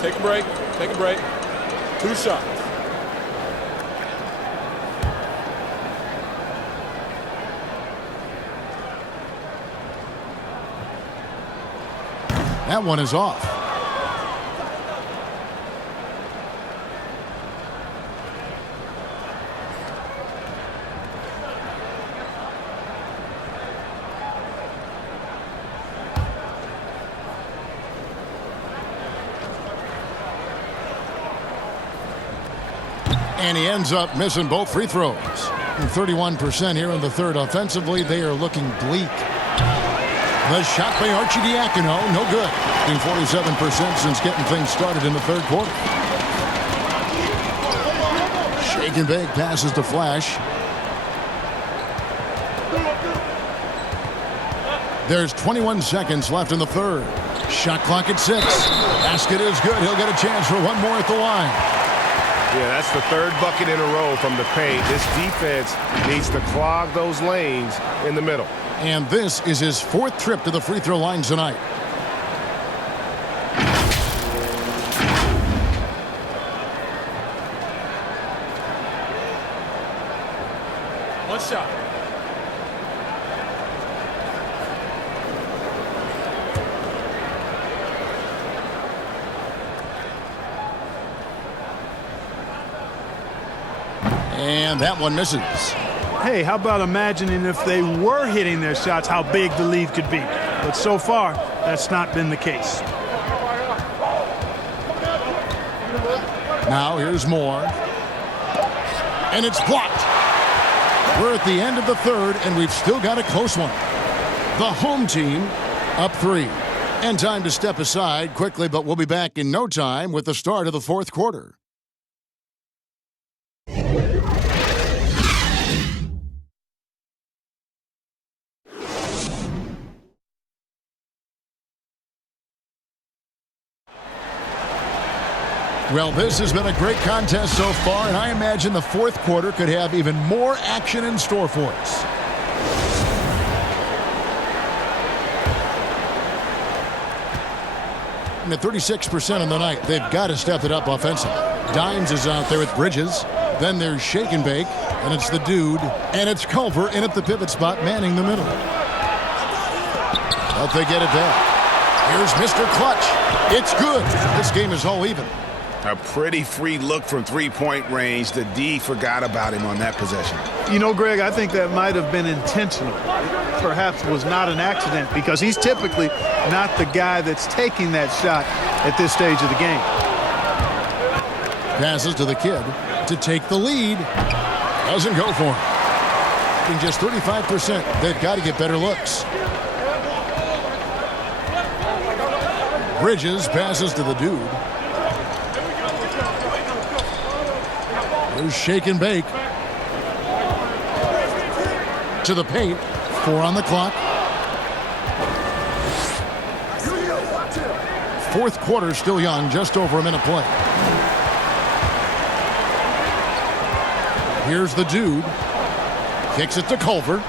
Take a break. Take a break. 2 shots. That one is off. And he ends up missing both free throws. 31% here in the third. Offensively, they are looking bleak. The shot by Arcidiacono, no good. Being 47% since getting things started in the third quarter. Shake and Bake passes to Flash. There's 21 seconds left in the third. Shot clock at 6. Basket is good. He'll get a chance for one more at the line. Yeah, that's the third bucket in a row from the paint. This defense needs to clog those lanes in the middle. And this is his 4th trip to the free throw line tonight. One shot. And that one misses. Hey, how about imagining if they were hitting their shots, how big the lead could be? But so far, that's not been the case. Now here's Moore. And it's blocked. We're at the end of the third, and we've still got a close one. The home team up 3. And time to step aside quickly, but we'll be back in no time with the start of the fourth quarter. Well, this has been a great contest so far, and I imagine the fourth quarter could have even more action in store for us. And at 36% on the night, they've got to step it up offensively. Dimes is out there with Bridges. Then there's Shake and Bake, and it's the dude, and it's Culver in at the pivot spot, manning the middle. But they get it back. Here's Mr. Clutch. It's good. This game is all even. A pretty free look from three-point range. The D forgot about him on that possession. You know, Greg, I think that might have been intentional. It perhaps was not an accident because he's typically not the guy that's taking that shot at this stage of the game. Passes to the kid to take the lead. Doesn't go for him. In just 35%, they've got to get better looks. Bridges passes to the dude. There's Shake and Bake. To the paint. 4 on the clock. Fourth quarter still young, just over a minute play. Here's the dude. Kicks it to Culver.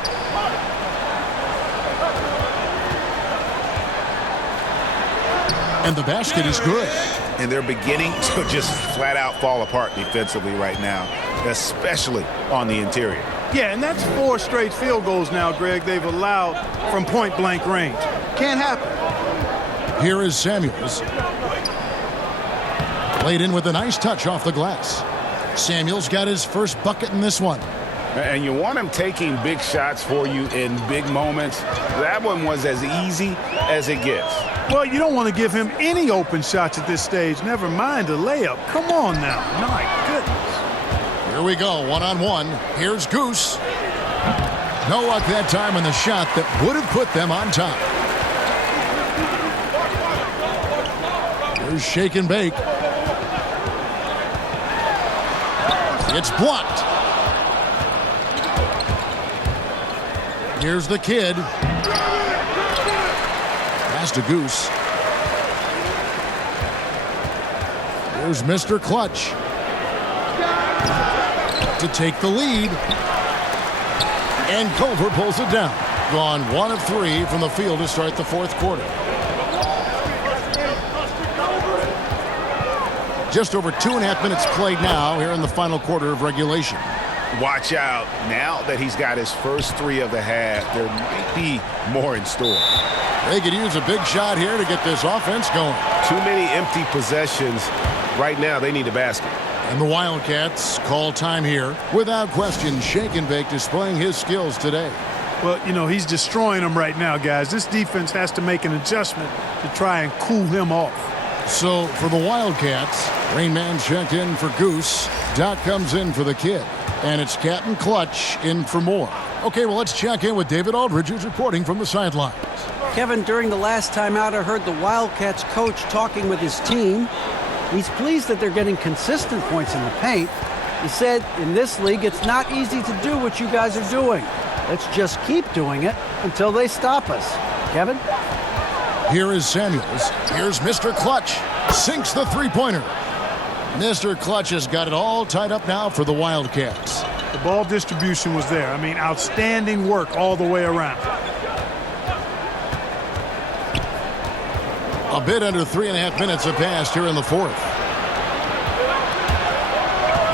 And the basket is good. And they're beginning to just flat out fall apart defensively right now, especially on the interior. Yeah, and that's 4 straight field goals now, Greg, they've allowed from point-blank range. Can't happen. Here is Samuels. Laid in with a nice touch off the glass. Samuels got his first bucket in this one. And you want him taking big shots for you in big moments. That one was as easy as it gets. Well, you don't want to give him any open shots at this stage. Never mind a layup. Come on now. My goodness. Here we go, one-on-one. Here's Goose. No luck that time on the shot that would have put them on top. Here's Shake and Bake. It's blocked. Here's the kid. Pass to Goose. Here's Mr. Clutch. To take the lead. And Culver pulls it down. Gone 1 of 3 from the field to start the fourth quarter. Just over 2.5 minutes played now here in the final quarter of regulation. Watch out. Now that he's got his first 3 of the half, there might be more in store. They could use a big shot here to get this offense going. Too many empty possessions. Right now, they need a basket. And the Wildcats call time here. Without question, Shake and Bake displaying his skills today. Well, you know, he's destroying them right now, guys. This defense has to make an adjustment to try and cool him off. So for the Wildcats, Rain Man checked in for Goose. Doc comes in for the kid. And it's Captain Clutch in for more. Okay, well, let's check in with David Aldridge, who's reporting from the sidelines. Kevin, during the last time out, I heard the Wildcats coach talking with his team. He's pleased that they're getting consistent points in the paint. He said, in this league, it's not easy to do what you guys are doing. Let's just keep doing it until they stop us. Kevin? Here is Samuels. Here's Mr. Clutch. Sinks the three-pointer. Mr. Clutch has got it all tied up now for the Wildcats. The ball distribution was there. I mean, outstanding work all the way around. A bit under 3.5 minutes have passed here in the fourth.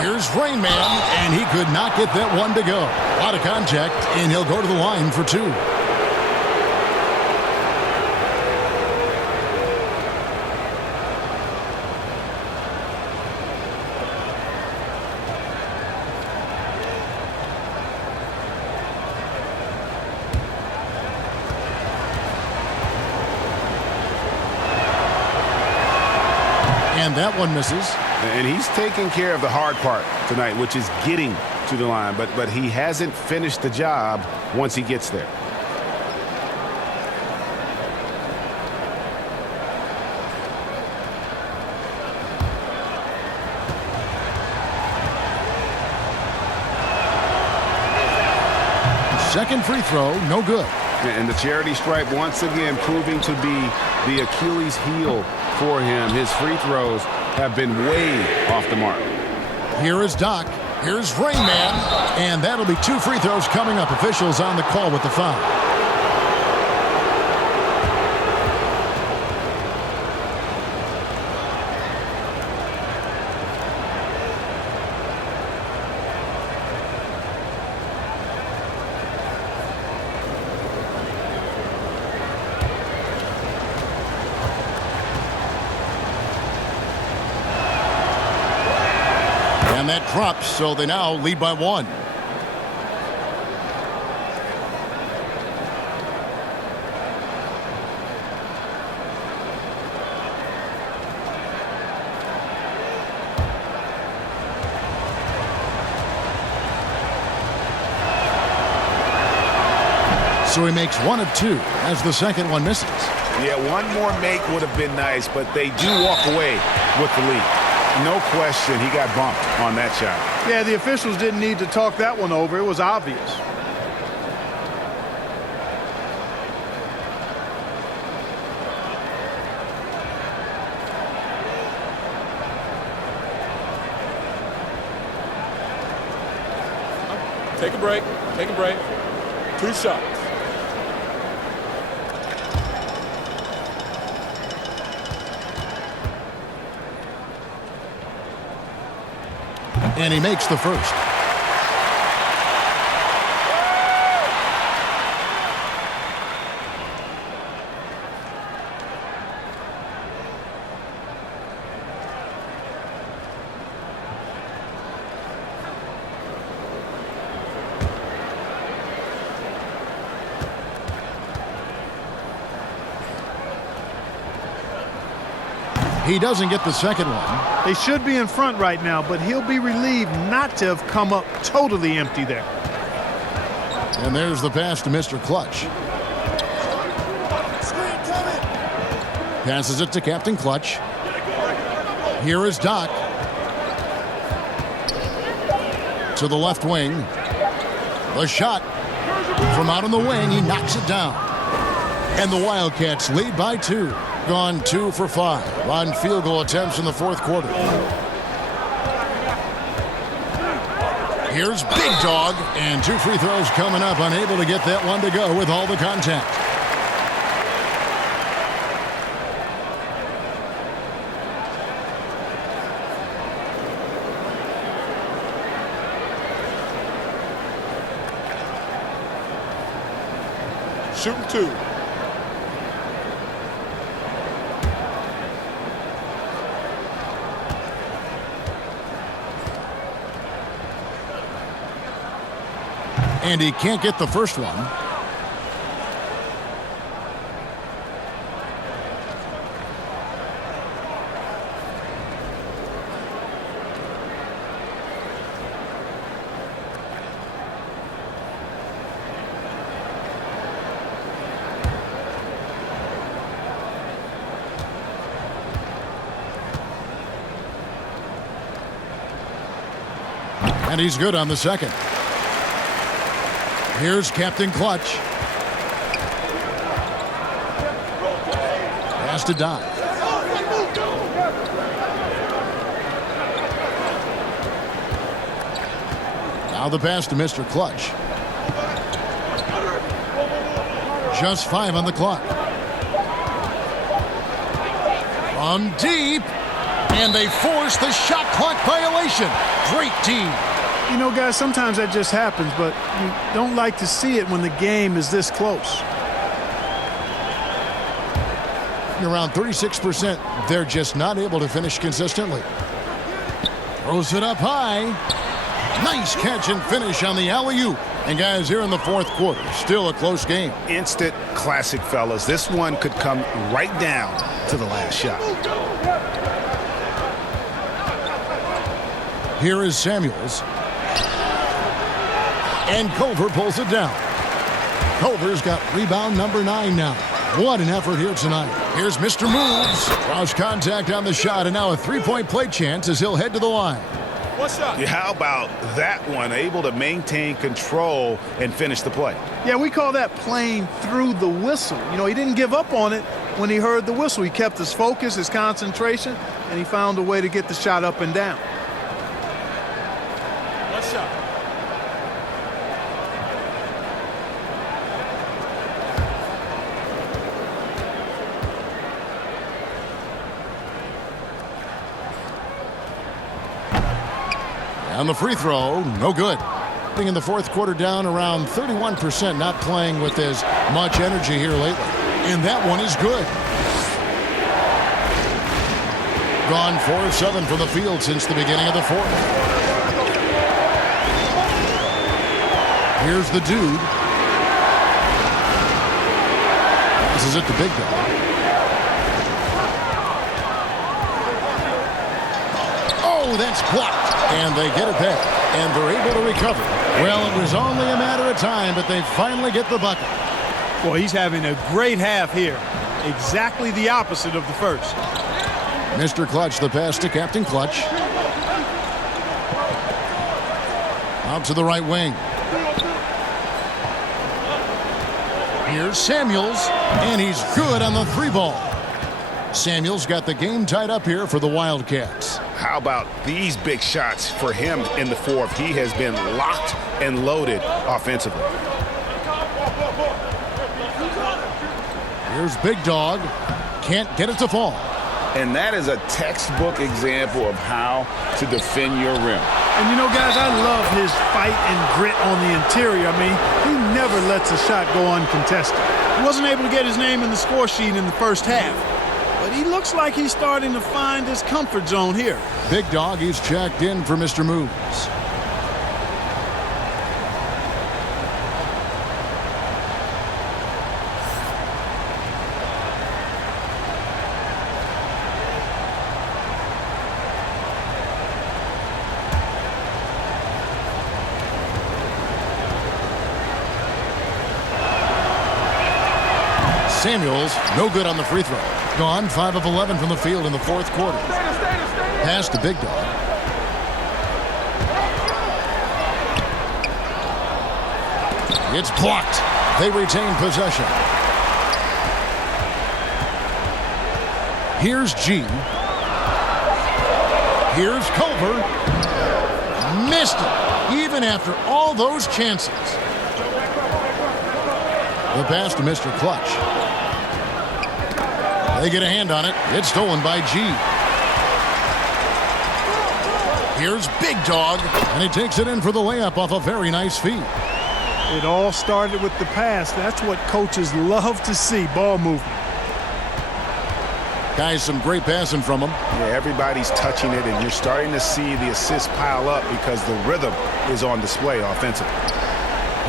Here's Rain Man, and he could not get that one to go. A lot of contact, and he'll go to the line for 2. And that one misses. And he's taking care of the hard part tonight, which is getting to the line. But he hasn't finished the job once he gets there. Second free throw, no good. And the charity stripe once again proving to be the Achilles heel for him. His free throws have been way off the mark. Here is Doc. Here's Rain Man. And that'll be 2 free throws coming up. Officials on the call with the foul. And that drops, so they now lead by 1. So he makes 1 of 2 as the second one misses. Yeah, one more make would have been nice, but they do walk away with the lead. No question he got bumped on that shot. Yeah, the officials didn't need to talk that one over. It was obvious. Take a break. Take a break. 2 shots. And he makes the first. He doesn't get the second one. They should be in front right now, but he'll be relieved not to have come up totally empty there. And there's the pass to Mr. Clutch. Passes it to Captain Clutch. Here is Doc. To the left wing. The shot from out on the wing. He knocks it down. And the Wildcats lead by 2. Gone 2 for 5 on field goal attempts in the fourth quarter. Here's Big Dog, and 2 free throws coming up. Unable to get that one to go with all the contact. Shooting 2. And he can't get the first one. And he's good on the second. Here's Captain Clutch. Pass to Doc. Now the pass to Mr. Clutch. Just 5 on the clock. From deep. And they force the shot clock violation. Great team. You know, guys, sometimes that just happens, but you don't like to see it when the game is this close. Around 36%, they're just not able to finish consistently. Throws it up high. Nice catch and finish on the alley-oop. And guys, here in the fourth quarter, still a close game. Instant classic, fellas. This one could come right down to the last shot. Here is Samuels. And Culver pulls it down. Culver's got rebound number 9 now. What an effort here tonight. Here's Mr. Moves. Draws contact on the shot, and now a 3-point play chance as he'll head to the line. One shot. Yeah, how about that one? Able to maintain control and finish the play. Yeah, we call that playing through the whistle. You know, he didn't give up on it when he heard the whistle. He kept his focus, his concentration, and he found a way to get the shot up and down. One shot. And the free throw, no good. In the fourth quarter, down around 31%, not playing with as much energy here lately. And that one is good. Gone 4-7 from the field since the beginning of the fourth. Here's the dude. This is it to Big Dog. Oh, that's blocked. And they get it back. And they're able to recover. Well, it was only a matter of time, but they finally get the bucket. Well, he's having a great half here. Exactly the opposite of the first. Mr. Clutch, the pass to Captain Clutch. Out to the right wing. Here's Samuels, and he's good on the three ball. Samuels got the game tied up here for the Wildcats. How about these big shots for him in the fourth? He has been locked and loaded offensively. Here's Big Dog. Can't get it to fall. And that is a textbook example of how to defend your rim. And you know, guys, I love his fight and grit on the interior. I mean, he never lets a shot go uncontested. He wasn't able to get his name in the score sheet in the first half. But he looks like he's starting to find his comfort zone here. Big Dog, he's checked in for Mr. Moves. Samuels, no good on the free throw. Gone 5 of 11 from the field in the fourth quarter. Pass to Big Dog. It's blocked. They retain possession. Here's G. Here's Culver. Missed it, even after all those chances. The pass to Mr. Clutch. They get a hand on it. It's stolen by G. Here's Big Dog, and he takes it in for the layup off a very nice feed. It all started with the pass. That's what coaches love to see, ball movement. Guys, some great passing from him. Yeah, everybody's touching it, and you're starting to see the assists pile up because the rhythm is on display offensively.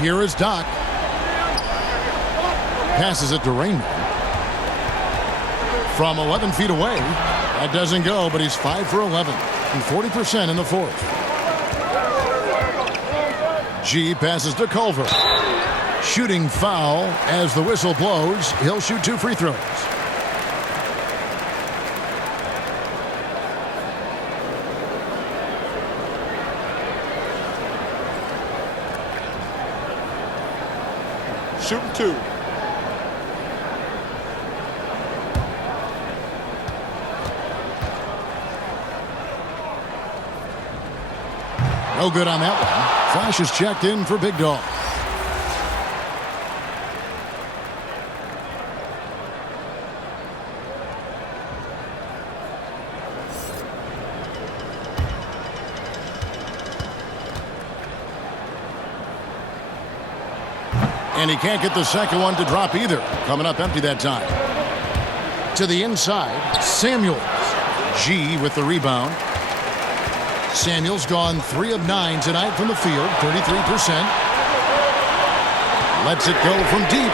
Here is Doc. Passes it to Rainbow. From 11 feet away. That doesn't go, but he's 5 for 11 and 40% in the fourth. G passes to Culver. Shooting foul as the whistle blows. He'll shoot 2 free throws. Shooting 2. No good on that one. Flash is checked in for Big Dog. And he can't get the second one to drop either. Coming up empty that time. To the inside, Samuels. G with the rebound. Samuels gone 3 of 9 tonight from the field, 33%. Lets it go from deep.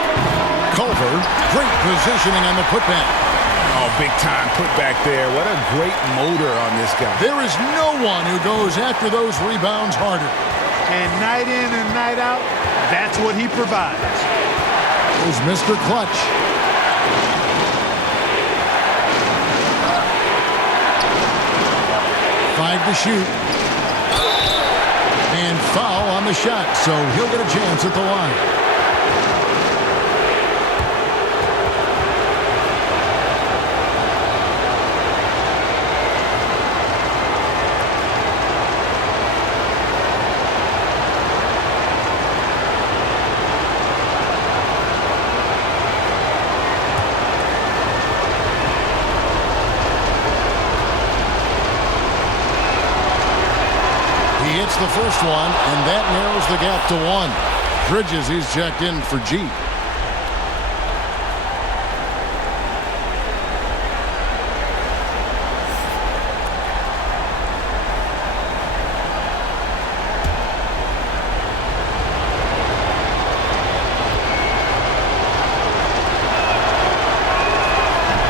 Culver, great positioning on the putback. Oh, big time putback there. What a great motor on this guy. There is no one who goes after those rebounds harder. And night in and night out, that's what he provides. There's Mr. Clutch. Five to shoot. And foul on the shot, so he'll get a chance at the line. The first one, and that narrows the gap to 1. Bridges, he's checked in for G.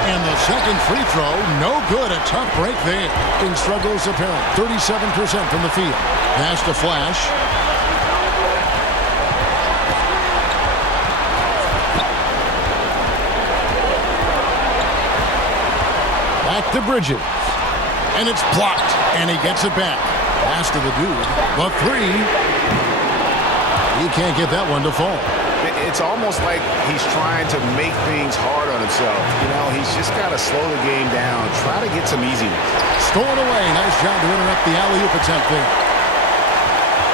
And the second free throw, no good. A tough break there. In struggles apparent, 37% from the field. Pass to Flash. Back to Bridges. And it's blocked. And he gets it back. Pass to the dude. The 3. He can't get that one to fall. It's almost like he's trying to make things hard on himself. You know, he's just got to slow the game down. Try to get some easy ones. Stolen away. Nice job to interrupt the alley-oop attempt there.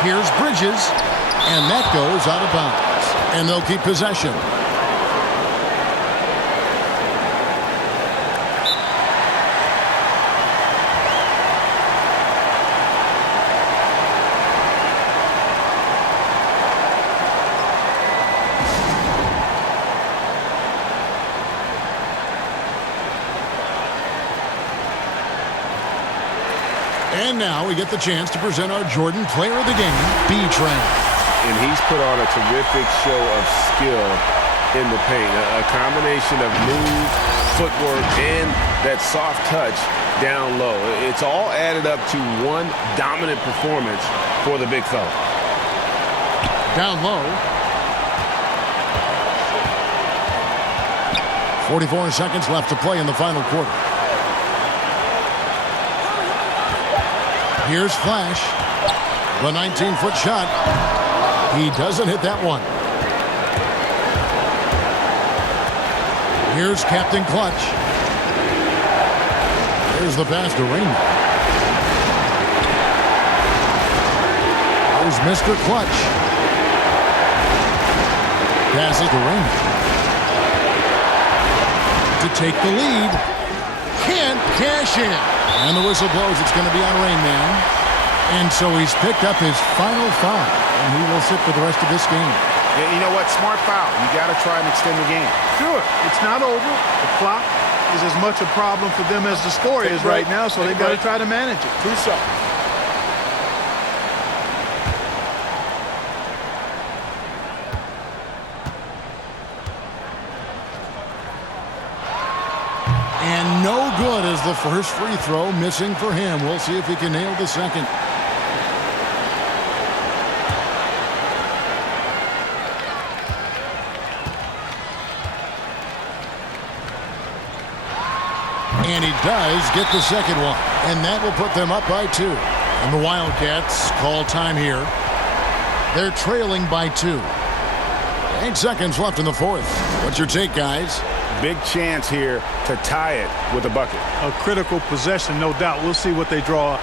Here's Bridges, and that goes out of bounds. And they'll keep possession. And now we get the chance to present our Jordan Player of the Game, B-Train. And he's put on a terrific show of skill in the paint. A combination of move, footwork, and that soft touch down low. It's all added up to one dominant performance for the big fella. Down low. 44 seconds left to play in the final quarter. Here's Flash. The 19-foot shot. He doesn't hit that one. Here's Captain Clutch. There's the pass to Raymond. There's Mr. Clutch. Passes to Raymond. To take the lead. Can't cash in. And the whistle blows. It's going to be on Rain Man. And so he's picked up his final foul. And he will sit for the rest of this game. You know what? Smart foul. You got to try and extend the game. Sure. It's not over. The clock is as much a problem for them as the score is right now, so they've got to try to manage it. 2 seconds. And no good as the first free throw missing for him. We'll see if he can nail the second. And he does get the second one. And that will put them up by 2. And the Wildcats call time here. They're trailing by 2. 8 seconds left in the fourth. What's your take, guys? Big chance here to tie it with a bucket. A critical possession, no doubt. We'll see what they draw up.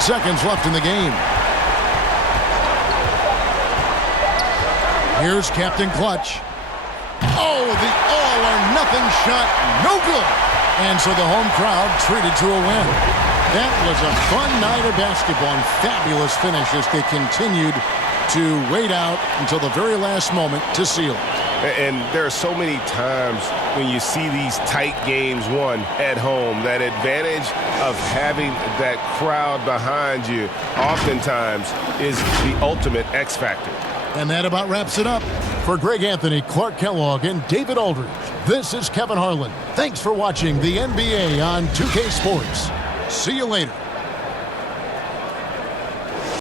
Seconds left in the game. Here's Captain Clutch. Oh, the all-or-nothing shot, no good. And so the home crowd treated to a win. That was a fun night of basketball and fabulous finish as they continued to wait out until the very last moment to seal it. And there are so many times when you see these tight games won at home, that advantage of having that crowd behind you oftentimes is the ultimate X factor. And that about wraps it up. For Greg Anthony, Clark Kellogg, and David Aldridge, this is Kevin Harlan. Thanks for watching the NBA on 2K Sports. See you later.